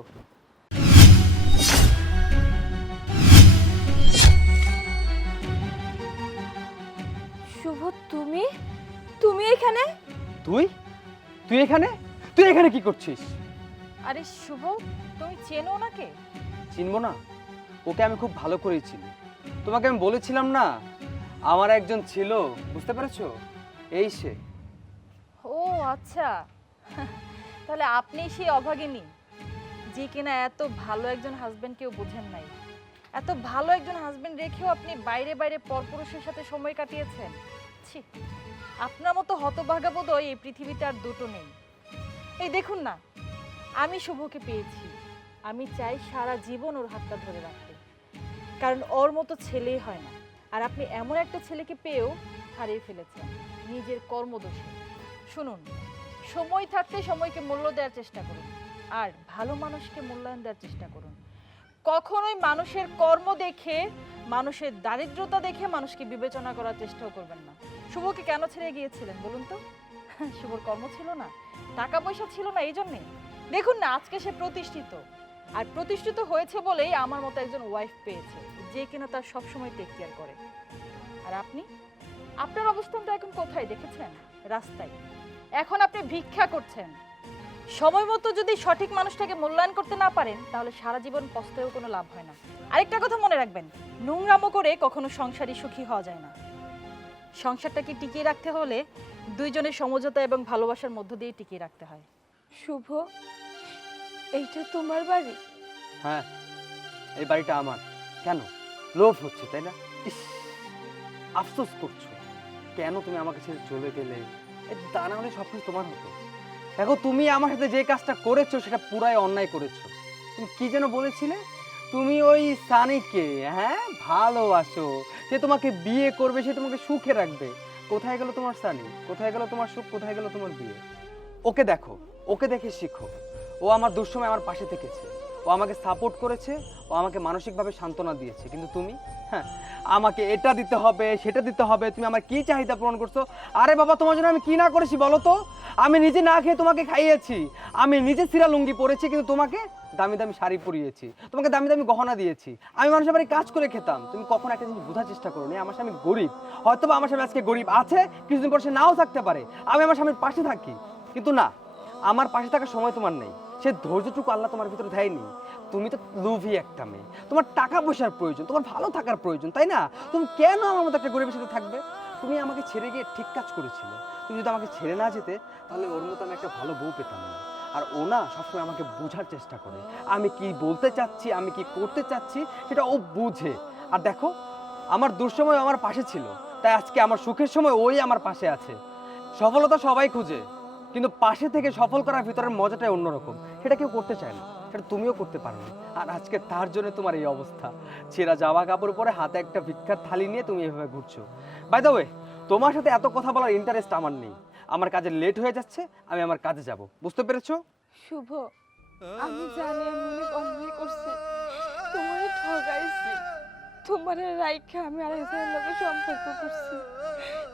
শুভ, তুমি তুমি এখানে? তুই তুই এখানে তুই এখানে কি করছিস? আরে শুভ, তুমি চেনো ওনাকে? চিনবো না? ওকে আমি খুব ভালো করেই চিনি। তোমাকে আমি বলেছিলাম না আমার একজন ছিল, বুঝতে পেরেছো? এই সে। ও আচ্ছা, তাহলে আপনি সেই অভাগিনী যে কিনা এত ভালো একজন হাজবেন্ড কেউ বোঝেন নাই। এত ভালো একজন হাজবেন্ড রেখেও আপনি বাইরে বাইরে পরপুরুষের সাথে সময় কাটিয়েছেন। ছি, আপনার মতো হতভাগা বোধহয় এই পৃথিবীতে আর দুটো নেই। এই দেখুন না, আমি শুভকে পেয়েছি। আমি চাই সারা জীবন ওর হাতটা ধরে রাখতে, কারণ ওর মতো ছেলেই হয় না। আর আপনি এমন একটা ছেলেকে পেয়েও হারিয়ে ফেলেছেন নিজের কর্মদোষে। শুনুন, সময় থাকতে সময়কে মূল্য দেওয়ার চেষ্টা করুন, আর ভালো মানুষকে মূল্যায়ন দেওয়ার চেষ্টা করুন। কখনোই মানুষের কর্ম দেখে, মানুষের দারিদ্রতা দেখে মানুষকে বিবেচনা করার চেষ্টাও করবেন না। শুভকে কেন ছেড়ে গিয়েছিলেন বলুন তো? শুভর কর্ম ছিল না, টাকা পয়সা ছিল না, এই জন্যে। দেখুন না, আজকে সে প্রতিষ্ঠিত, আর প্রতিষ্ঠিত হয়েছে বলেই আমার মতো একজন ওয়াইফ পেয়েছে যে কিনা তার সবসময় টেক কেয়ার করে। আর আপনি, আপনার অবস্থানটা এখন কোথায় দেখেছেন? রাস্তায়। এখন আপনি ভিক্ষা করছেন। সময় মতো যদি সঠিক মানুষটাকে মূল্যায়ন করতে না পারেন, তাহলে সারা জীবন পস্তেও কোনো লাভ হয় না। আরেকটা কথা মনে রাখবেন, নোংরামো করে কখনো সংসারী সুখী হওয়া যায় না। সংসারটাকে টিকিয়ে রাখতে হলে দুইজনের সমঝোতা এবং ভালোবাসার মধ্য দিয়ে টিকিয়ে রাখতে হয়। শুভ, এইটা তোমার বাড়ি? হ্যাঁ, এই বাড়িটা আমার। কেন লোভ হচ্ছে তাই না? ইস, আফসোস করছো কেন? তুমি আমাকে ছেড়ে চলে গেলে। তা না হলে সবকিছু তোমার হতো। দেখো, তুমি আমার সাথে যে কাজটা করেছো সেটা পুরাই অন্যায় করেছো। তুমি কি যেন বলেছিলে? তুমি ওই সানিকে ভালোবাসো, সে তোমাকে বিয়ে করবে, সে তোমাকে সুখে রাখবে। কোথায় গেল তোমার সানি? কোথায় গেল তোমার সুখ? কোথায় গেল তোমার বিয়ে? ওকে দেখো, ওকে দেখে শিখো। ও আমার দুঃসময় আমার পাশে থেকেছে, ও আমাকে সাপোর্ট করেছে, ও আমাকে মানসিকভাবে সান্ত্বনা দিয়েছে। কিন্তু তুমি আমাকে এটা দিতে হবে, সেটা দিতে হবে, তুমি আমার কি চাহিদা পূরণ করছো? আরে বাবা, তোমার জন্য আমি কি না করেছি বলো তো? আমি নিজে না খেয়ে তোমাকে খাইয়েছি, আমি নিজে সিরা লুঙ্গি পরেছি, কিন্তু তোমাকে দামি দামি শাড়ি পরিয়েছি, তোমাকে দামি দামি গহনা দিয়েছি। আমি মানুষের বাড়ি কাজ করে খেতাম। তুমি কখনো একটা জিনিস বোঝার চেষ্টা করো নি, আমার স্বামী গরিব। হয়তো বা আমার স্বামী আজকে গরিব আছে, কিছুদিন পর সে নাও থাকতে পারে। আমি আমার স্বামীর পাশে থাকি, কিন্তু না, আমার পাশে থাকার সময় তোমার নেই। সে ধৈর্যটুকু আল্লাহ তোমার ভিতরে দেয়নি। তুমি তো লোভী একটা মেয়ে, তোমার টাকা পয়সার প্রয়োজন, তোমার ভালো থাকার প্রয়োজন, তাই না? তুমি কেন আমার মতো একটা গরিবের সাথে থাকবে? তুমি আমাকে ছেড়ে গিয়ে ঠিক কাজ করেছিলে। তুমি যদি আমাকে ছেড়ে না যেতে, তাহলে ওর মতো আমি একটা ভালো বউ পেতাম না। আর ও না সবসময় আমাকে বোঝার চেষ্টা করে, আমি কি বলতে চাচ্ছি, আমি কি করতে চাচ্ছি সেটা ও বুঝে। আর দেখো, আমার দুঃসময় আমার পাশে ছিল, তাই আজকে আমার সুখের সময় ওই আমার পাশে আছে। সফলতা সবাই খুঁজে, কিন্তু পাশে থেকে সফল করার ভিতরের মজাটাই অন্যরকম। সেটা কেউ করতে চায় না, সেটা তুমিও করতে পারো না। আর আজকে তার জন্য তোমার এই অবস্থা। ছেঁড়া জামা কাপড় পরে হাতে একটা ভিক্ষার থালি নিয়ে তুমি এভাবে ঘুরছো। বাই দ্য ওয়ে, তোমার সাথে এত কথা বলার ইন্টারেস্ট আমার নেই। আমার কাজে লেট হয়ে যাচ্ছে, আমি আমার কাজে যাব। বুঝতে পেরেছো? শুভ, আমি জানি আমি অনেক অন্যায় করছি, তোমারে ঠগাইছি, তোমার রাইখা আমি আরেকজনের লগে সম্পর্ক করছি,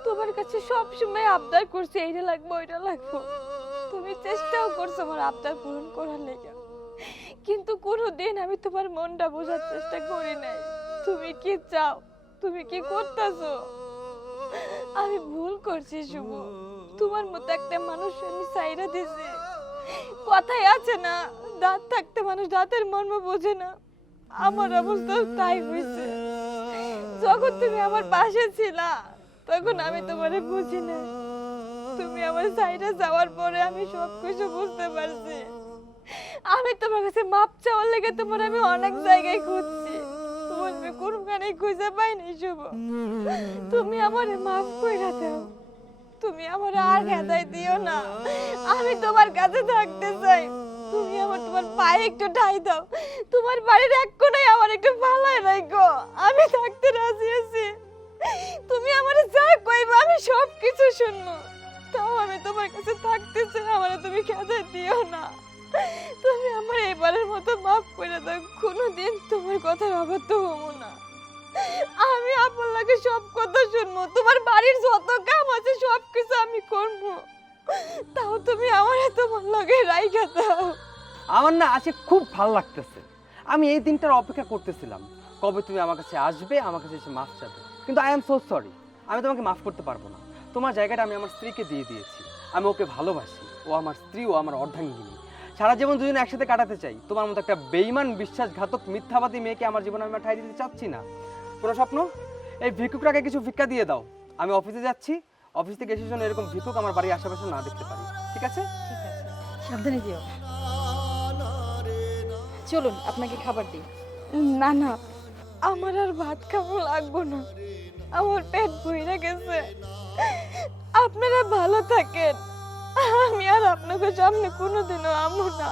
তোমার কাছে সব সময় আবদার করছি এইটা লাগবো ওইটা লাগবো। তুমি চেষ্টাও করছো আমার আবদার পূরণ করার লেগে, কিন্তু কোনোদিন আমি তোমার মনটা বোঝার চেষ্টা করি নাই। তুমি কি চাও, তুমি কি করতেছো? আমি ভুল করছি শুভ, তোমার মতো একটা মানুষ আমি চাইরা দিছি। কথাই আছে না, দাঁত থাকতে মানুষ দাঁতের মর্ম বোঝে না। আমার অবস্থা তাই হয়েছে। যখন তুমি আমার পাশে ছিলা তখন আমি তোমারে বুঝি না। তুমি আমার সাইডে যাওয়ার পরে আমি সবকিছু বুঝতে পারছি। আমি তোমার কাছে মাপ চাওয়ার লেগে তোমার আমি অনেক জায়গায় খুঁজছি, তোমার আমি কোনখানে খুঁজে পাইনি শুভ। তুমি আমারে মাফ কইরা দাও, তুমি আমার আর হেদায় দিও না। আমি তোমার কাছে থাকতে চাই, তুমি আমার তোমার পায়ে একটু ঠাই দাও। তোমার বাড়ির এক কোণায় আমার একটু ভালোই রাখো, আমি থাকতে রাজি আছি। তুমি আমার যা কইবা আমি সব কিছু শুনবো, তাও আমি তোমার কাছে থাকতে চাই। আমার তুমি হেদায় দিও না, তুমি আমার এবারের মতো মাফ করে দাও। কোনোদিন তোমার কথার অবাধ্য হবো না। আমি আপনার লাগে সব কথা শুনবো, তোমার বাড়ির যত কাম আছে সব কিছু আমি করবো, তাও তুমি আমারে তোমার লগে রাইখা দাও। আমার না আজকে খুব ভালো লাগতেছে। আমি এই দিনটার অপেক্ষা করতেছিলাম, কবে তুমি আমার কাছে আসবে, আমার কাছে এসে মাফ চাবে। কিন্তু আই এম সো সরি, আমি তোমাকে মাফ করতে পারবো না। তোমার জায়গাটা আমি আমার স্ত্রীকে দিয়ে দিয়েছি। আমি ওকে ভালোবাসি, ও আমার স্ত্রী, ও আমার অর্ধাঙ্গিনী। সারা জীবন দুজনে একসাথে কাটাতে চাই। তোমার মতো একটা বেঈমান, বিশ্বাসঘাতক, মিথ্যাবাদী মেয়েকে আমার জীবনে আমি ঠাঁই দিতে চাচ্ছি না। কোনো স্বপ্ন, এই ভিক্ষুকরাকে কিছু ভিক্ষা দিয়ে দাও। আমি অফিসে যাচ্ছি, অফিস থেকে এসে যেন এরকম ভিক্ষুক আমার বাড়ির আশেপাশে না দেখতে পারি, ঠিক আছে? সাবধানে যেও। চলুন আপনাকে খাবার দিই। না না, আমার আর ভাত খাবো লাগবো না, আমার পেট ভরে গেছে। আপনারা ভালো থাকেন, আমি আর আপনাকে সামনে কোনোদিনও আমো না।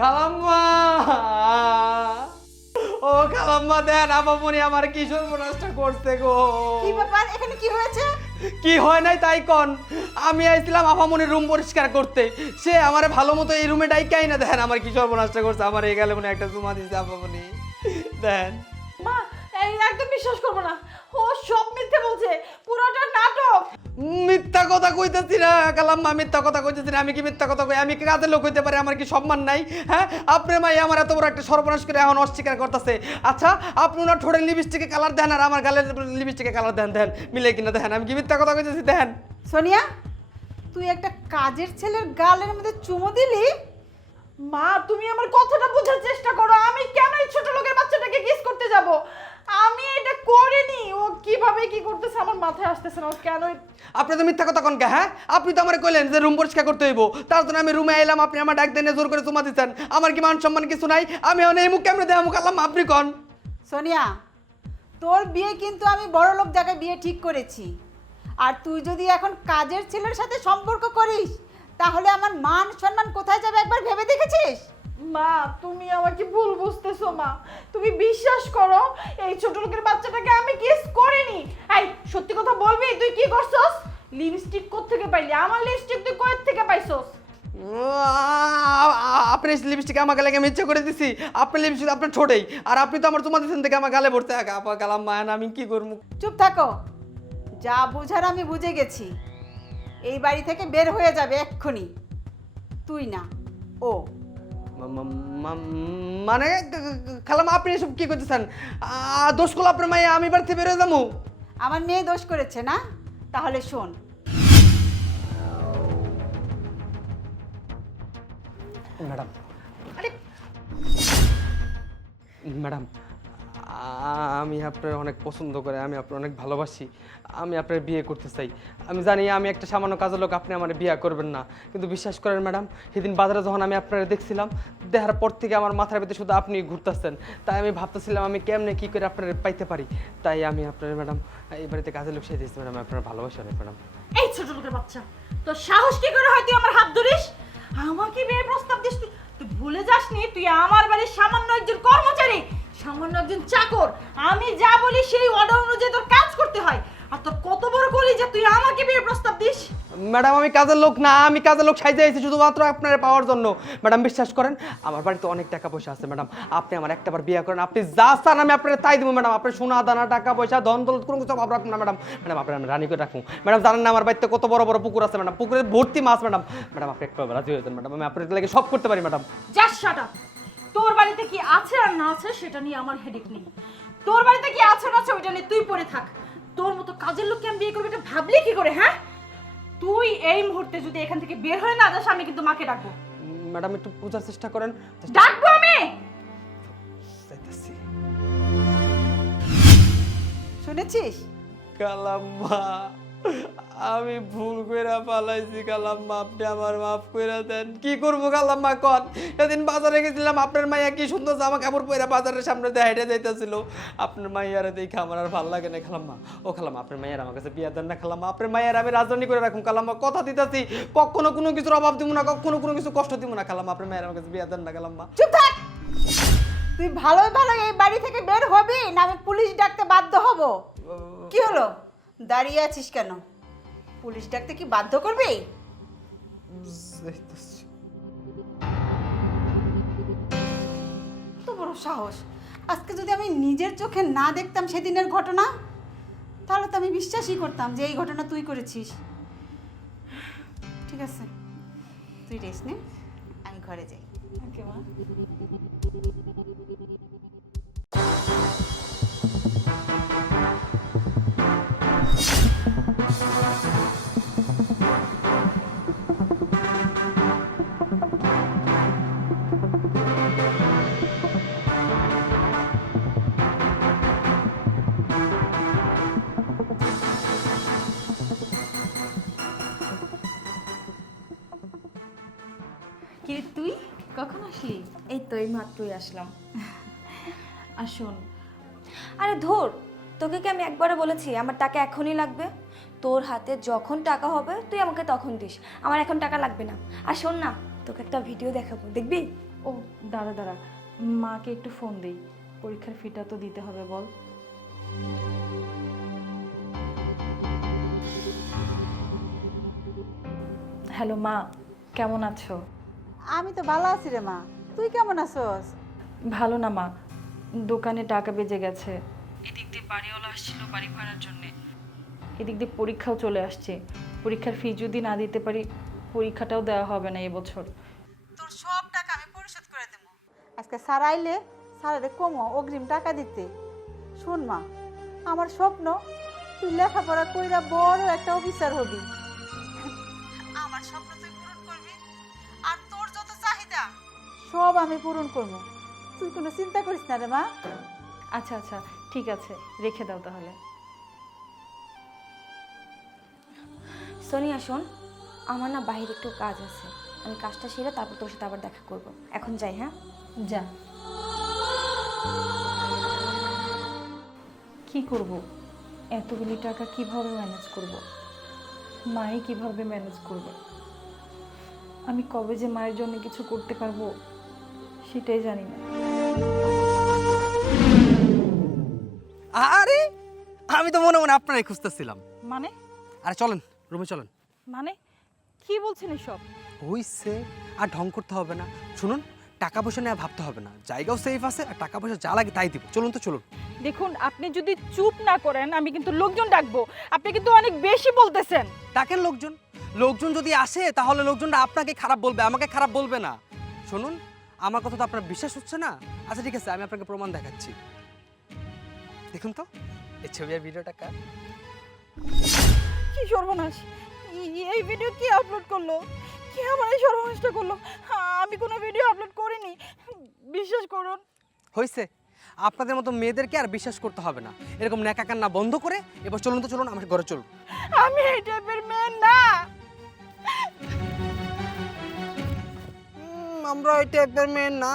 খালাম্মা, ও খালাম্মা, দেন আপামনি আমার কি সর্বনাশটা করছে গো। কি ব্যাপার, এখানে কি হয়েছে? কি হয় নাই তাই কন। আমি আইছিলাম আপামনির রুম পরিষ্কার করতে, সে আমারে ভালো মতো এই রুমে ডাইকাই না। দেখেন আমার কি সর্বনাশটা করছে। আমার এই গেলে মনে একটা জুমা দিছে আপামনি। দেন মা, এই একদম বিশ্বাস করবো না, ও সব মিথ্যে বলছে, পুরোটা নাটক। মিথ্যা কথা কইতেছি না কালাম্মা, মিথ্যা কথা কইতেছি না। আমি কি মিথ্যা কথা কই? আমি কি কাজের লোক হইতে পারি? আমার কি সম্মান নাই? হ্যাঁ, আপনার মাই আমার এত বড় একটা সর্বনাশ করে এখন অস্বীকার করতেছে। আচ্ছা, আপনি ওনার ঠোঁটের লিপস্টিকে কালার দেন আর আমার গালের লিপস্টিকে কালার দেন, দেন মিলে কিনা দেখেন। আমি কি মিথ্যা কথা কইতেছি? দেখেন। সোনিয়া, তুই একটা কাজের ছেলের গালের মধ্যে চুমু দিলি? মা, তুমি আমার কথাটা বোঝার চেষ্টা করো। আমি কেন এই ছোট লোকের বাচ্চাটাকে কিস করতে যাব? আমি এটা করিনি। ও কিভাবে কি করতেছে আমার মাথায় আসতেছে না। ও কেন? আপনি তো মিথ্যা কথা কন কে? হ্যাঁ, আপনি তো আমার কইলেন যে রুম পরিষ্কার করতে হইব, তার জন্য আমি রুমে এলাম, আপনি আমার ডাক দেনে জোর করে চুমা দিচ্ছেন। আমার কি মান সম্মান কিছু নাই? আমি এখন এই মুখ কেমনে দেয় মুখ আল্লাহ, আপনি কন। সোনিয়া, তোর বিয়ে কিন্তু আমি বড় লোক জায়গায় বিয়ে ঠিক করেছি। আর তুই যদি এখন কাজের ছেলের সাথে সম্পর্ক করিস, তাহলে আমার মান সম্মান কোথায় যাবে একবার ভেবে দেখেছিস? মা, তুমি আমাকে ভুল বুঝতেছো। মা, তুমি বিশ্বাস করো, এই ছোট লোকের বাচ্চাটাকে আমি কিস করিনি। এই সত্যি কথা বলবি, তুই কি করছস? লিপস্টিক কোথা থেকে পাইলি? আমার লিপস্টিক তুই কোথা থেকে পাইছস? আপনি লিপস্টিক আমাকে লাগে আমি ইচ্ছা করে দিছি। আপনি লিপস্টিক আপনার ছোটেই, আর আপনি তো আমার চুমা দিচ্ছেন থেকে আমার গালে পড়তে আপা গালাম মায়ান। আমি কি করবো? চুপ থাকো, যা বুঝার আমি বুঝে গেছি। এই বাড়ি থেকে বের হয়ে যাবে এক্ষুনি। তুই না, ও। মানে খালাম, আপনি এসব কি করতেছেন? দোষ করলো আপনার মাইয়া, আমি বাড়িতে বেরোয় যাবো? আমার মেয়ে দোষ করেছে না? তাহলে শোন, ম্যাডাম, ম্যাডাম, আমি আপনার অনেক পছন্দ করে, আমি আপনার অনেক ভালোবাসি, আমি আপনার বিয়ে করতে চাই। আমি জানি আমি একটা সামান্য কাজের লোক, আপনি আমার বিয়ে করবেন না, কিন্তু বিশ্বাস করেন ম্যাডাম, সেদিন বাজারে যখন আমি আপনারা দেখছিলাম, দেখার পর থেকে আমার মাথার ভিতরে শুধু আপনি ঘুরতেছেন। তাই আমি ভাবতেছিলাম আমি কেমনে কী করে আপনার পাইতে পারি। তাই আমি আপনার ম্যাডাম এই বাড়িতে কাজের লোক সেই দিয়েছি ম্যাডাম। আপনার ভালোবাসা অনেক ম্যাডাম। এই ছোট লোকের বাচ্চা, তোর সাহস কি করে হয় তুই আমার হাত ধরিস? আমাকে বিয়ের প্রস্তাব দিস? তুই ভুলে যাসনি তুই আমার বাড়ির সামান্য একজন কর্মচারী, সামান্য একজন চাকর। আমি যা বলি সেই অর্ডার অনুযায়ী তোর কাজ করতে হয়। আর তোর কত বড় কলি যে তুই আমাকে বিয়ের প্রস্তাব দিস? ম্যাডাম, আমি কাজের লোক না, আমি কাজের লোক সাইজে আইছি শুধুমাত্র আপনার পাওয়ার জন্য। ম্যাডাম বিশ্বাস করেন, আমার বাড়িতে অনেক টাকা পয়সা আছে ম্যাডাম। আপনি আমার একটাবার বিয়ে করেন, আপনি যা চান আমি আপনার তাই দেবো ম্যাডাম। আপনার সোনা দানা টাকা পয়সা ধন দৌলত কোনো কিছু অভাব রাখুন না ম্যাডাম। ম্যাডাম আপনার আমি রানি করে রাখুন ম্যাডাম। জানেন না আমার বাড়িতে কত বড় বড় পুকুর আছে ম্যাডাম, পুকুরে ভর্তি মাছ ম্যাডাম। ম্যাডাম আপনি একটু রাজি হয়ে যান ম্যাডাম, আমি আপনার লাগে সব করতে পারি ম্যাডাম। Just shut up. তোর বাড়িতে কি আছে আর না আছে সেটা নিয়ে আমার হেডেক নেই। তোর বাড়িতে কি আছে না আছে ওইটা নিয়ে তুই পড়ে থাক। তোর মতো কাজের লোককে আমি বিয়ে করবো এটা ভাবলি কি করে? হ্যাঁ, তুই এই মুহূর্তে যদি এখান থেকে বের হয়ে না যাস, আমি কিন্তু মাকে ডাকবো। ম্যাডাম একটু বোঝার চেষ্টা করেন। ডাকবো আমি। শুনেছিস? কালাম্মা, আমি ভুল কইরা পালাইছি কালাম্মা, আপনি আমার মাফ কইরা দেন। কি করবো কালাম্মা কন? সেদিন বাজারে গেছিলাম, আপনার মাইয়া কি সুন্দর জামা কাপড় পরে বাজারের সামনে দিয়ে হেঁটে যাইতেছিল। আপনার মাইয়ারে দেখে আমার আর ভালো লাগে না খালাম্মা। ও খালাম্মা, আপনার মাইয়ার আমার কাছে বিয়া দেন না খালাম্মা। আপনার মাইয়ার আমি রাজধানী করে রাখুন কালাম্মা, কথা দিতেছি। কখনো কোনো কিছুর অভাব দিব না, কখনো কোনো কিছু কষ্ট দিব না খালাম্মা। আপনার মাইয়ার আমার কাছে বিয়া দেন না খালাম্মা। চুপ থাক। তুই ভালোই ভালো এই বাড়ি থেকে বের হবি না আমি পুলিশ ডাকতে বাধ্য হব? কি হলো, দাঁড়িয়ে আছিস কেন? পুলিশ ডাকতে কি বাধ্য করবি? তো বড় সাহস! আজকে যদি আমি নিজের চোখে না দেখতাম সেদিনের ঘটনা, তাহলে তো আমি বিশ্বাসই করতাম যে এই ঘটনা তুই করেছিস। ঠিক আছে, তুই রেস্ট নে, আমি ঘরে যাই। ওকে মা। কি তুই কখন আসলি? এই তো এই মাত্রই আসলাম। আর শোন, আরে ধুর, তোকে কি আমি একবারে বলেছি আমার টাকা এখনই লাগবে? তোর হাতে যখন টাকা হবে তুই আমাকে তখন দিস, আমার এখন টাকা লাগবে না। আর শোন না, তোকে একটা ভিডিও দেখাবো, দেখবি? ও দাঁড়া দাঁড়া, মাকে একটু ফোন দেই, পরীক্ষার ফিটা তো দিতে হবে বল। হ্যালো মা, কেমন আছো? আমি তো ভালো আছি রে মা, তুই কেমন আছোস? ভালো না মা, দোকানে টাকা বেজে গেছে। এদিক দিয়ে বাড়িওয়ালা আসছিল বাড়ি ভাড়ার জন্য, এদিক দিয়ে পরীক্ষাও চলে আসছে। পরীক্ষার ফি যদি না দিতে পারি, পরীক্ষাটাও দেওয়া হবে না এবছর। তোর সব টাকা আমি পরিশোধ করে দেব। আজকে স্যার আইলে স্যারের কমো অগ্রিম টাকা দিতে। শোন মা, আমার স্বপ্ন তুই লেখাপড়া কইরা বড় একটা অফিসার হবি। আমার স্বপ্ন তুই পূরণ করবি, আর তোর যত চাহিদা সব আমি পূরণ করব। তুই কোনো চিন্তা করিস না রে মা। আচ্ছা আচ্ছা ঠিক আছে, রেখে দাও তাহলে। সোনিয়া শোন, আমার না বাইরে একটু কাজ আছে, আমি কাজটা সেরে তারপর তোর সাথে আবার দেখা করব। এখন যাই, হ্যাঁ? যা। কি করব, এতগুলি টাকা কিভাবে ম্যানেজ করব? মায়ে কিভাবে ম্যানেজ করবে? আমি কবে যে মায়ের জন্য কিছু করতে পারবো সেটাই জানি না। আরে আমি তো মনে মনে আপনারাই খুঁজতেছিলাম। মানে আরে চলেন রুমে চলেন। মানে কি বলছেন এসব? হইছে, আর ঢং করতে হবে না। শুনুন, টাকা পয়সা নিয়ে আর ভাবতে হবে না, জায়গাও সেফ আছে, আর টাকা পয়সা যা লাগে তাই দিব। চলুন তো চলুন। দেখুন, আপনি যদি চুপ না করেন আমি কিন্তু লোকজন ডাকবো। আপনি কিন্তু অনেক বেশি বলতেছেন। ডাকেন লোকজন, লোকজন যদি আসে তাহলে লোকজনটা আপনাকে খারাপ বলবে, আমাকে খারাপ বলবে না। শুনুন, আমার কথা তো আপনার বিশ্বাস হচ্ছে না। আচ্ছা ঠিক আছে, আমি আপনাকে প্রমাণ দেখাচ্ছি। দেখুন তো এই ছবি আর ভিডিওটা কার। কি সর্বনাশ! এই ভিডিও কি আপলোড করলো? কি আমার এই সর্বনাশটা করলো? আমি কোনো ভিডিও আপলোড করিনি, বিশ্বাস করুন। হয়েছে, আপনাদের মতো মেয়েদেরকে আর বিশ্বাস করতে হবে না। এরকম ন্যাকা কান্না বন্ধ করে এবার চলুন তো চলুন, আমার ঘরে চলুন। আমি এই টাইপের মেয়ে না। আমরা ওই টাইপের মেয়ে না।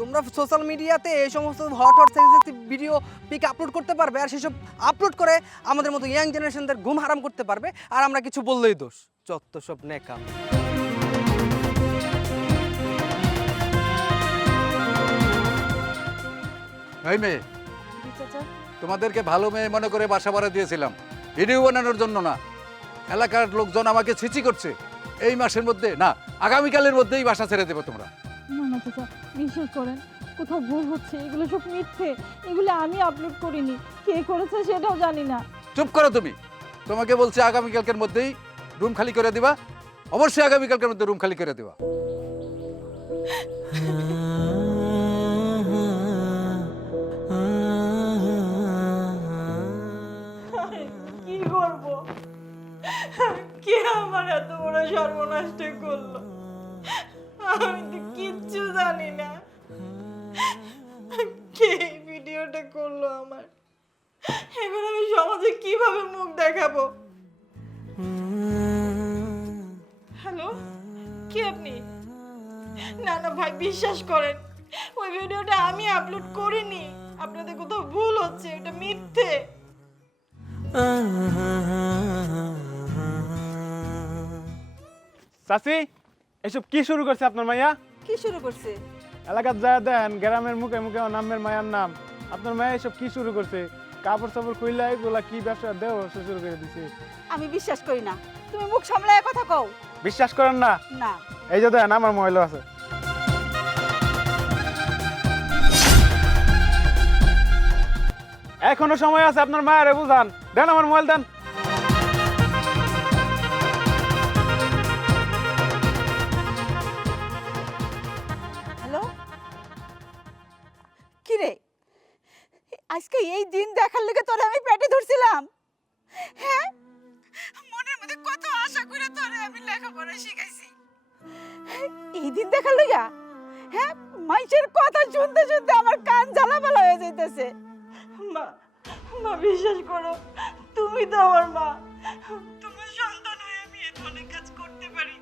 তোমরা সোশ্যাল মিডিয়াতে এই সমস্ত hot hot sensitive video pick upload করতে পারবে, আর সেসব আপলোড করে আমাদের মতো ইয়াং জেনারেশনদের ঘুম হারাম করতে পারবে, আর আমরা কিছু বললেই দোষ। যত সব নেকা। এই মেয়ে, তোমাদেরকে ভালো মেয়ে মনে করে বাসা ভাড়া দিয়েছিলাম, ভিডিও বানানোর জন্য না। এলাকার লোকজন আমাকে ছিচি করছে। এই মাসের মধ্যে না, আগামীকালের মধ্যেই বাসা ছেড়ে দেবো তোমরা। না না চাচা, বিশ্বাস করেন, কোথাও ভুল হচ্ছে। এগুলো সব মিথ্যে, এগুলো আমি আপলোড করিনি। কে করেছে সেটাও জানি না। চুপ করো তুমি। তোমাকে বলছি আগামীকালকের মধ্যেই রুম খালি করে দিবা। অবশ্যই আগামীকালকের মধ্যে রুম খালি করে দিবা। কি করব? কে আমার এত বড় সর্বনাশটা করলো? আমি তো কিচ্ছু জানি না। কে এই ভিডিওটা করলো আমার? এখন আমি সমাজে কিভাবে মুখ দেখাবো? হ্যালো, কে আপনি? না না ভাই, বিশ্বাস করেন, ওই ভিডিওটা আমি আপলোড করিনি। আপনাদের কোথাও ভুল হচ্ছে, এটা মিথ্যে। চাচি, এসব কি শুরু করছে আপনার মাইয়া? কি শুরু করছে? এলাকার যা দেন গ্রামের মুখে মুখে নামের মায়ের নাম। আপনার মায়ের এসব কি শুরু করছে? কাপড় চাপড় খুইলা এগুলা কি ব্যবসা দেও শুরু করে দিছে? আমি বিশ্বাস করি না, তুমি মুখ সামলায় কথা কও। বিশ্বাস করেন না? না। এই যে দেন আমার মোবাইল আছে। এখনো সময় আছে, আপনার মায়ের বুঝান। দেন আমার মোবাইল দেন। হ্যালো, কি রে, আজকে এই দিন দেখার লেগে তোরে আমি পেটে ধরছিলাম। হ্যাঁ, মনের মধ্যে কত আশা করে তোরে আমি লেখাপড়া শিখাইছি। এই দিন দেখার লেগা, হ্যাঁ, মাইসের কথা শুনতে শুনতে আমার কান জ্বালাপালা হয়ে যাইতেছে। মা, মা বিশ্বাস করো, তুমি তো আমার মা। তোমার সন্তান হয়ে আমি এত অনেক কাজ করতে পারি।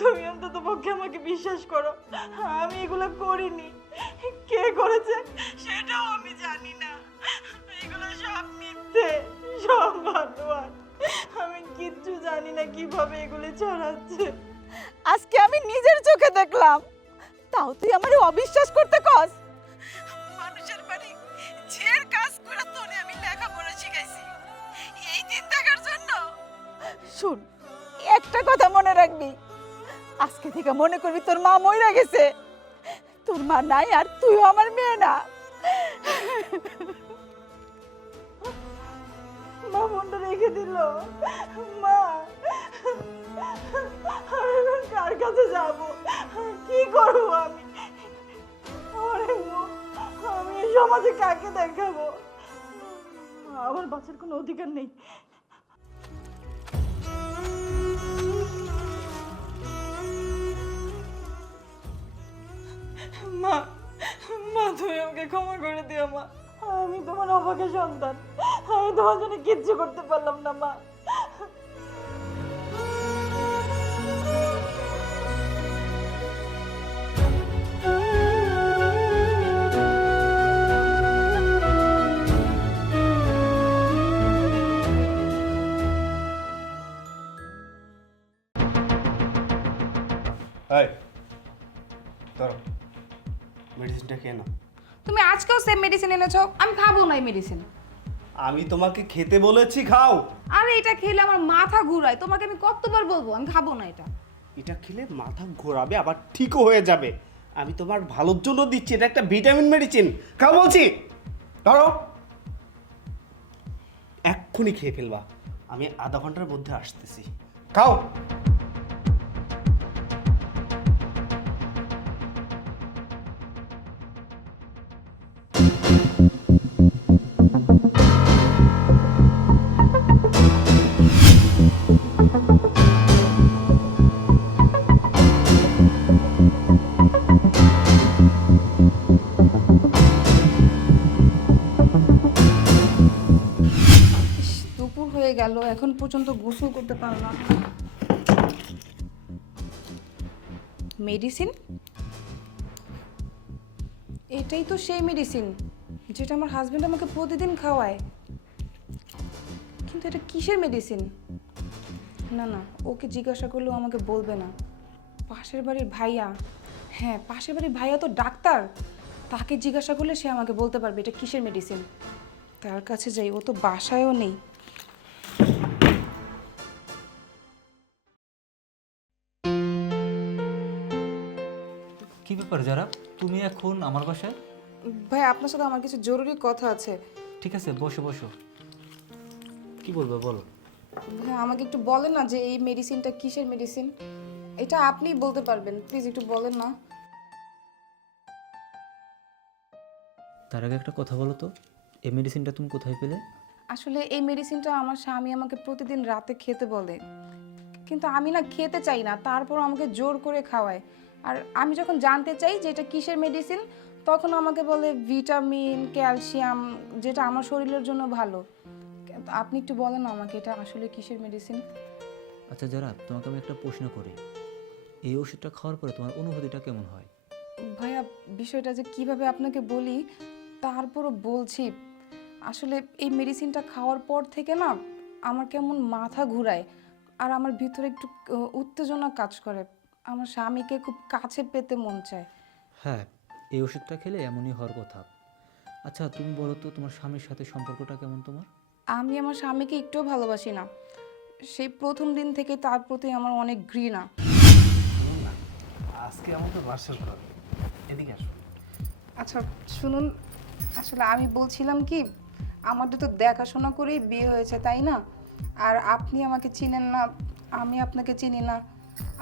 তুমি অন্তত পক্ষে আমাকে বিশ্বাস করো, আমি এগুলো করিনি। কে করেছে সেটাও আমি জানি না। এগুলো সব মিথ্যে, সব বানোয়াট। আমি কিচ্ছু জানি না কিভাবে এগুলো ছড়াচ্ছে। আজকে আমি নিজের চোখে দেখলাম, তাও তুই আমারে অবিশ্বাস করতে কস? মানুষের বাড়ি ঝের কাজ করে তোরে আমি লেখাপড়া শিখাইছি এই দিন দেখার জন্য। শুন, একটা কথা মনে রাখবি, আজকে থেকে মনে করবি তোর মা মইরা গেছে। তোর মা নাই আর তুইও আমার মেয়ে না। মা মনটা রেখে দিল। মা, আমি এখন কার কাছে যাব, কি করবো আমি? ওরে মা, আমি এই সমাজে কাকে দেখাবো? আমার বাঁচার কোনো অধিকার নেই। মা, মা তুমি আমাকে ক্ষমা করে দিও মা। আমি তোমার অভাগা সন্তান, আমি তোমার জন্য কিচ্ছু করতে পারলাম না মা। এই ধরো, মেডিসিনটা খেয়ে নাও। তুমি আজকেও সেম মেডিসিন এনেছো, আমি খাবো না এই মেডিসিন। আমি তোমাকে খেতে বলেছি, খাও। আরে এটা খেলে আমার মাথা ঘুরায়, তোমাকে আমি কতবার বলবো আমি খাবো না এটা। এটা খেলে মাথা ঘোরাবে, আবার ঠিকও হয়ে যাবে। আমি তোমার ভালোর জন্য দিচ্ছি, এটা একটা ভিটামিন মেডিসিন। খাও বলছি, ধরো। এক্ষুনি খেয়ে ফেলবা, আমি আধা ঘন্টার মধ্যে আসতেছি। খাও। দুপুর হয়ে গেল, এখন পর্যন্ত গোসল করতে পারলাম না। মেডিসিন? এটাই তো সেই মেডিসিন যেটা আমার হাজবেন্ড আমাকে প্রতিদিন খাওয়ায়। কিন্তু এটা কিসের মেডিসিন? না না, ওকে জিজ্ঞাসা করলেও আমাকে বলবে না। পাশের বাড়ির ভাইয়া, হ্যাঁ পাশের বাড়ির ভাইয়া তো ডাক্তার, তাকে জিজ্ঞাসা করলে সে আমাকে বলতে পারবে এটা কিসের মেডিসিন। তার কাছে যাই, ও তো বাসায়ও নেই। কি ব্যাপার যারা, তুমি এখন আমার বাসায়? ভাই আপনার সাথে আমার কিছু জরুরি কথা আছে। ঠিক আছে, বসো বসো। কি বলবো বলো। ভাই আমাকে একটু বলেন না যে এই মেডিসিনটা কিসের মেডিসিন? এটা আপনিই বলতে পারবেন, প্লিজ একটু বলেন না। তার আগে একটা কথা বলো তো, এই মেডিসিনটা তুমি কোথায় পেলে? আসলে এই মেডিসিনটা আমার স্বামী আমাকে প্রতিদিন রাতে খেতে বলে, কিন্তু আমি না খেতে চাই না, তারপর আমাকে জোর করে খাওয়ায়। আর আমি যখন জানতে চাই যে এটা কিসের মেডিসিন, তখন আমাকে বলে ভিটামিন, ক্যালসিয়াম, যেটা আমার শরীরের জন্য ভালো। আপনি একটু বলেন না আমাকে এটা আসলে কিসের মেডিসিন? আচ্ছা যারা, তোমাকে আমি একটা প্রশ্ন করি, এই ওষুধটা খাওয়ার পরে তোমার অনুভূতিটা কেমন হয়? ভাইয়া বিষয়টা যে কিভাবে আপনাকে বলি, তারপরও বলছি। আসলে এই মেডিসিনটা খাওয়ার পর থেকে না আমার কেমন মাথা ঘুরায়, আর আমার ভিতরে একটু উত্তেজনা কাজ করে। আমার স্বামীকে খুব কাছে পেতে মন চায়। হ্যাঁ, এই ওষুধটা খেলে এমনই হওয়ার কথা। আচ্ছা তুমি বলো তো, তোমার স্বামীর সাথে সম্পর্কটা কেমন তোমার? আমি আমার স্বামীকে একটুও ভালোবাসি না। সেই প্রথম দিন থেকে তার প্রতি আমার অনেক ঘৃণা। শুনুন না, আজকে আমাদের বাসর ঘর, এদিকে আসো। আচ্ছা শুনুন, আসলে আমি বলছিলাম কি, আমাদের তো দেখাশোনা করেই বিয়ে হয়েছে তাই না? আর আপনি আমাকে চিনেন না, আমি আপনাকে চিনি না,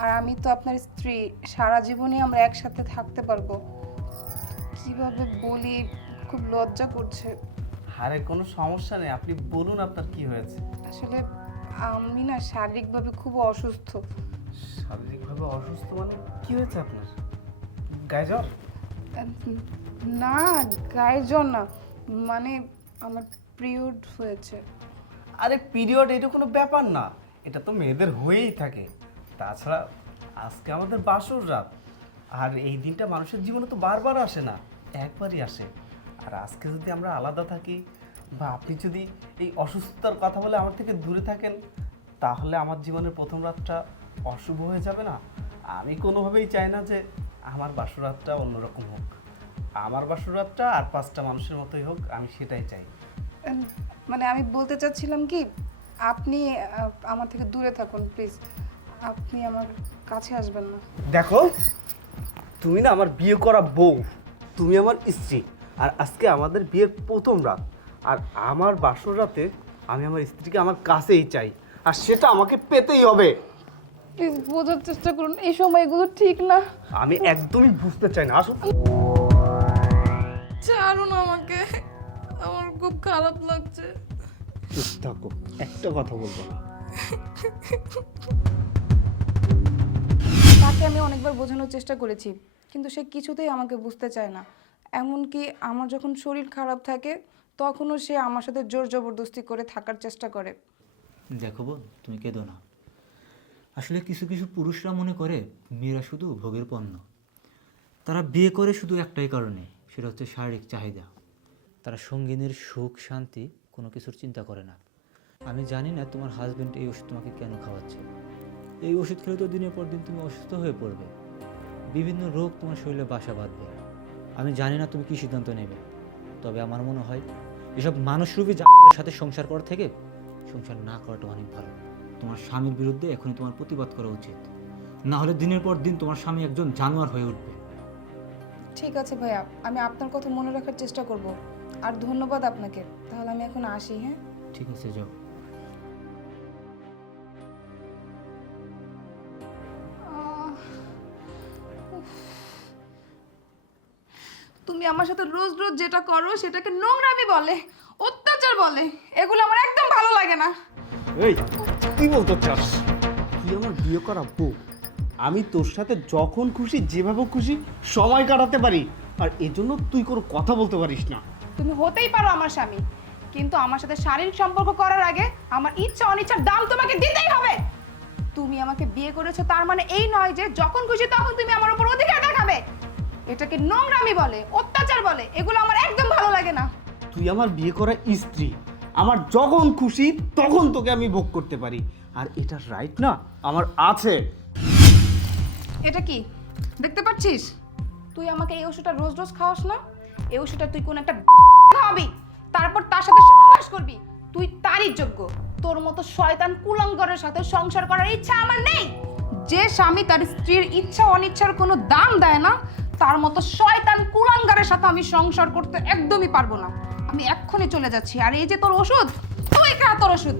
আর আমি তো আপনার স্ত্রী। সারা জীবনে আমরা একসাথে থাকতে পারবো। কিভাবে বলি, খুব লজ্জা করছে। আরে কোনো সমস্যা নেই, আপনি বলুন আপনার কি হয়েছে। আসলে আমি না শারীরিকভাবে খুব অসুস্থ। শারীরিকভাবে অসুস্থ মানে কি হয়েছে আপনার? গায়ে জ্বর? না, গায়ে জ্বর না, মানে আমার পিরিয়ড হয়েছে। আরে পিরিয়ড এটা কোনো ব্যাপার না, এটা তো মেয়েদের হয়েই থাকে। তাছাড়া আজকে আমাদের বাসর রাত, আর এই দিনটা মানুষের জীবনে তো বারবার আসে না, একবারই আসে। আর আজকে যদি আমরা আলাদা থাকি বা আপনি যদি এই অসুস্থতার কথা বলে আমার থেকে দূরে থাকেন, তাহলে আমার জীবনের প্রথম রাতটা অশুভ হয়ে যাবে না? আমি কোনোভাবেই চাই না যে আমার বাসর রাতটা অন্যরকম হোক। আমার বাসর রাতটা আর 5টা মানুষের মতোই হোক, আমি সেটাই চাই। মানে আমি বলতে চাচ্ছিলাম কি, আপনি আমার থেকে দূরে থাকুন প্লিজ, আপনি আমার কাছে আসবেন না। দেখো, তুমি না আমার বিয়ে করা বউ, তুমি আমার স্ত্রী, আর আজকে আমাদের বিয়ের প্রথম রাত। আর আমার বাসর রাতে আমি আমার স্ত্রীকে আমার কাছেই চাই, আর সেটা আমাকে পেতেই হবে। প্লিজ বোঝার চেষ্টা করুন, এই সময়গুলো ঠিক না। আমি একদমই বুঝতে চাই না। আসো। ছাড়ুন আমাকে, আমার খুব খারাপ লাগছে। চুপ থাকো, একটা কথা বলবো না। তাকে আমি অনেকবার বোঝানোর চেষ্টা করেছি, কিন্তু সে কিছুতেই আমাকে বুঝতে চায় না। এমনকি আমার যখন শরীর খারাপ থাকে তখনও সে আমার সাথে জোর জবরদস্তি করে থাকার চেষ্টা করে। দেখো বোন, তুমি কেঁদো না। আসলে কিছু কিছু পুরুষরা মনে করে মেয়েরা শুধু ভোগের পণ্য। তারা বিয়ে করে শুধু একটাই কারণে, সেটা হচ্ছে শারীরিক চাহিদা। তারা সঙ্গিনীর সুখ শান্তি কোনো কিছুর চিন্তা করে না। আমি জানি না তোমার হাজব্যান্ড এই ওষুধ তোমাকে কেন খাওয়াচ্ছে। এই ওষুধ খেলে তো দিনের পর দিন তুমি অসুস্থ হয়ে পড়বে, বিভিন্ন রোগ তোমার শরীরে বাসা বাঁধবে। আমি জানি না তুমি কী সিদ্ধান্ত নেবে, তবে আমার মনে হয় এসব মানুষরূপী জানোয়ারের সাথে সংসার করার থেকে সংসার না করাটা অনেক ভালো। তোমার স্বামীর বিরুদ্ধে এখনই তোমার প্রতিবাদ করা উচিত, না হলে দিনের পর দিন তোমার স্বামী একজন জানোয়ার হয়ে উঠবে। ঠিক আছে ভাইয়া, আমি আপনার কথা মনে রাখার চেষ্টা করব। আর ধন্যবাদ আপনাকে। তাহলে আমি এখন আসি। হ্যাঁ ঠিক আছে, যাও। তুমি আমার সাথে রোজ রোজ যেটা করো সেটাকে নোংরামি বলে, অত্যাচার বলে। এগুলো আমার একদম ভালো লাগে না। এই কি বলতে চাস? তুই আমার বিয়ে করা বউ, আমি তোর সাথে যখন খুশি যেভাবে খুশি সময় কাটাতে পারি, আর এজন্য তুই কোনো কথা বলতে পারিস না। তুমি হতেই পারো আমার স্বামী, কিন্তু আমার সাথে শারীরিক সম্পর্ক করার আগে আমার ইচ্ছা অনিচ্ছার দাম তোমাকে দিতেই হবে। তুমি আমাকে বিয়ে করেছো তার মানে এই নয় যে যখন খুশি তখন তুমি আমার উপর অধিকার দেখাবে। এটাকে নোংরামি বলে, অত্যাচার বলে। এগুলো আমার একদম ভালো লাগে না। তুই আমার বিয়ে করা স্ত্রী, আমার যখন খুশি তখন তোকে আমি ভোগ করতে পারি, আর এটা রাইট না আমার আছে। এটা কি দেখতে পাচ্ছিস? তুই আমাকে এই ওষুধটা রোজ রোজ খাওয়াস না। এই ওষুধটা তুই কোন একটা খাওয়াবি, তারপর তার সাথে সহবাস করবি। তুই তারই যোগ্য। তোর মতো শয়তান কুলাঙ্গারের সাথে সংসার করার ইচ্ছা আমার নেই। যে স্বামী তার স্ত্রীর ইচ্ছা অনিচ্ছার কোনো দাম দেয় না, তার মতো শয়তান কুলাঙ্গারের সাথে আমি সংসার করতে একদমই পারবো না। আমি এক্ষুনি চলে যাচ্ছি। আর এই যে তোর ওষুধ, তুই খা তোর ওষুধ।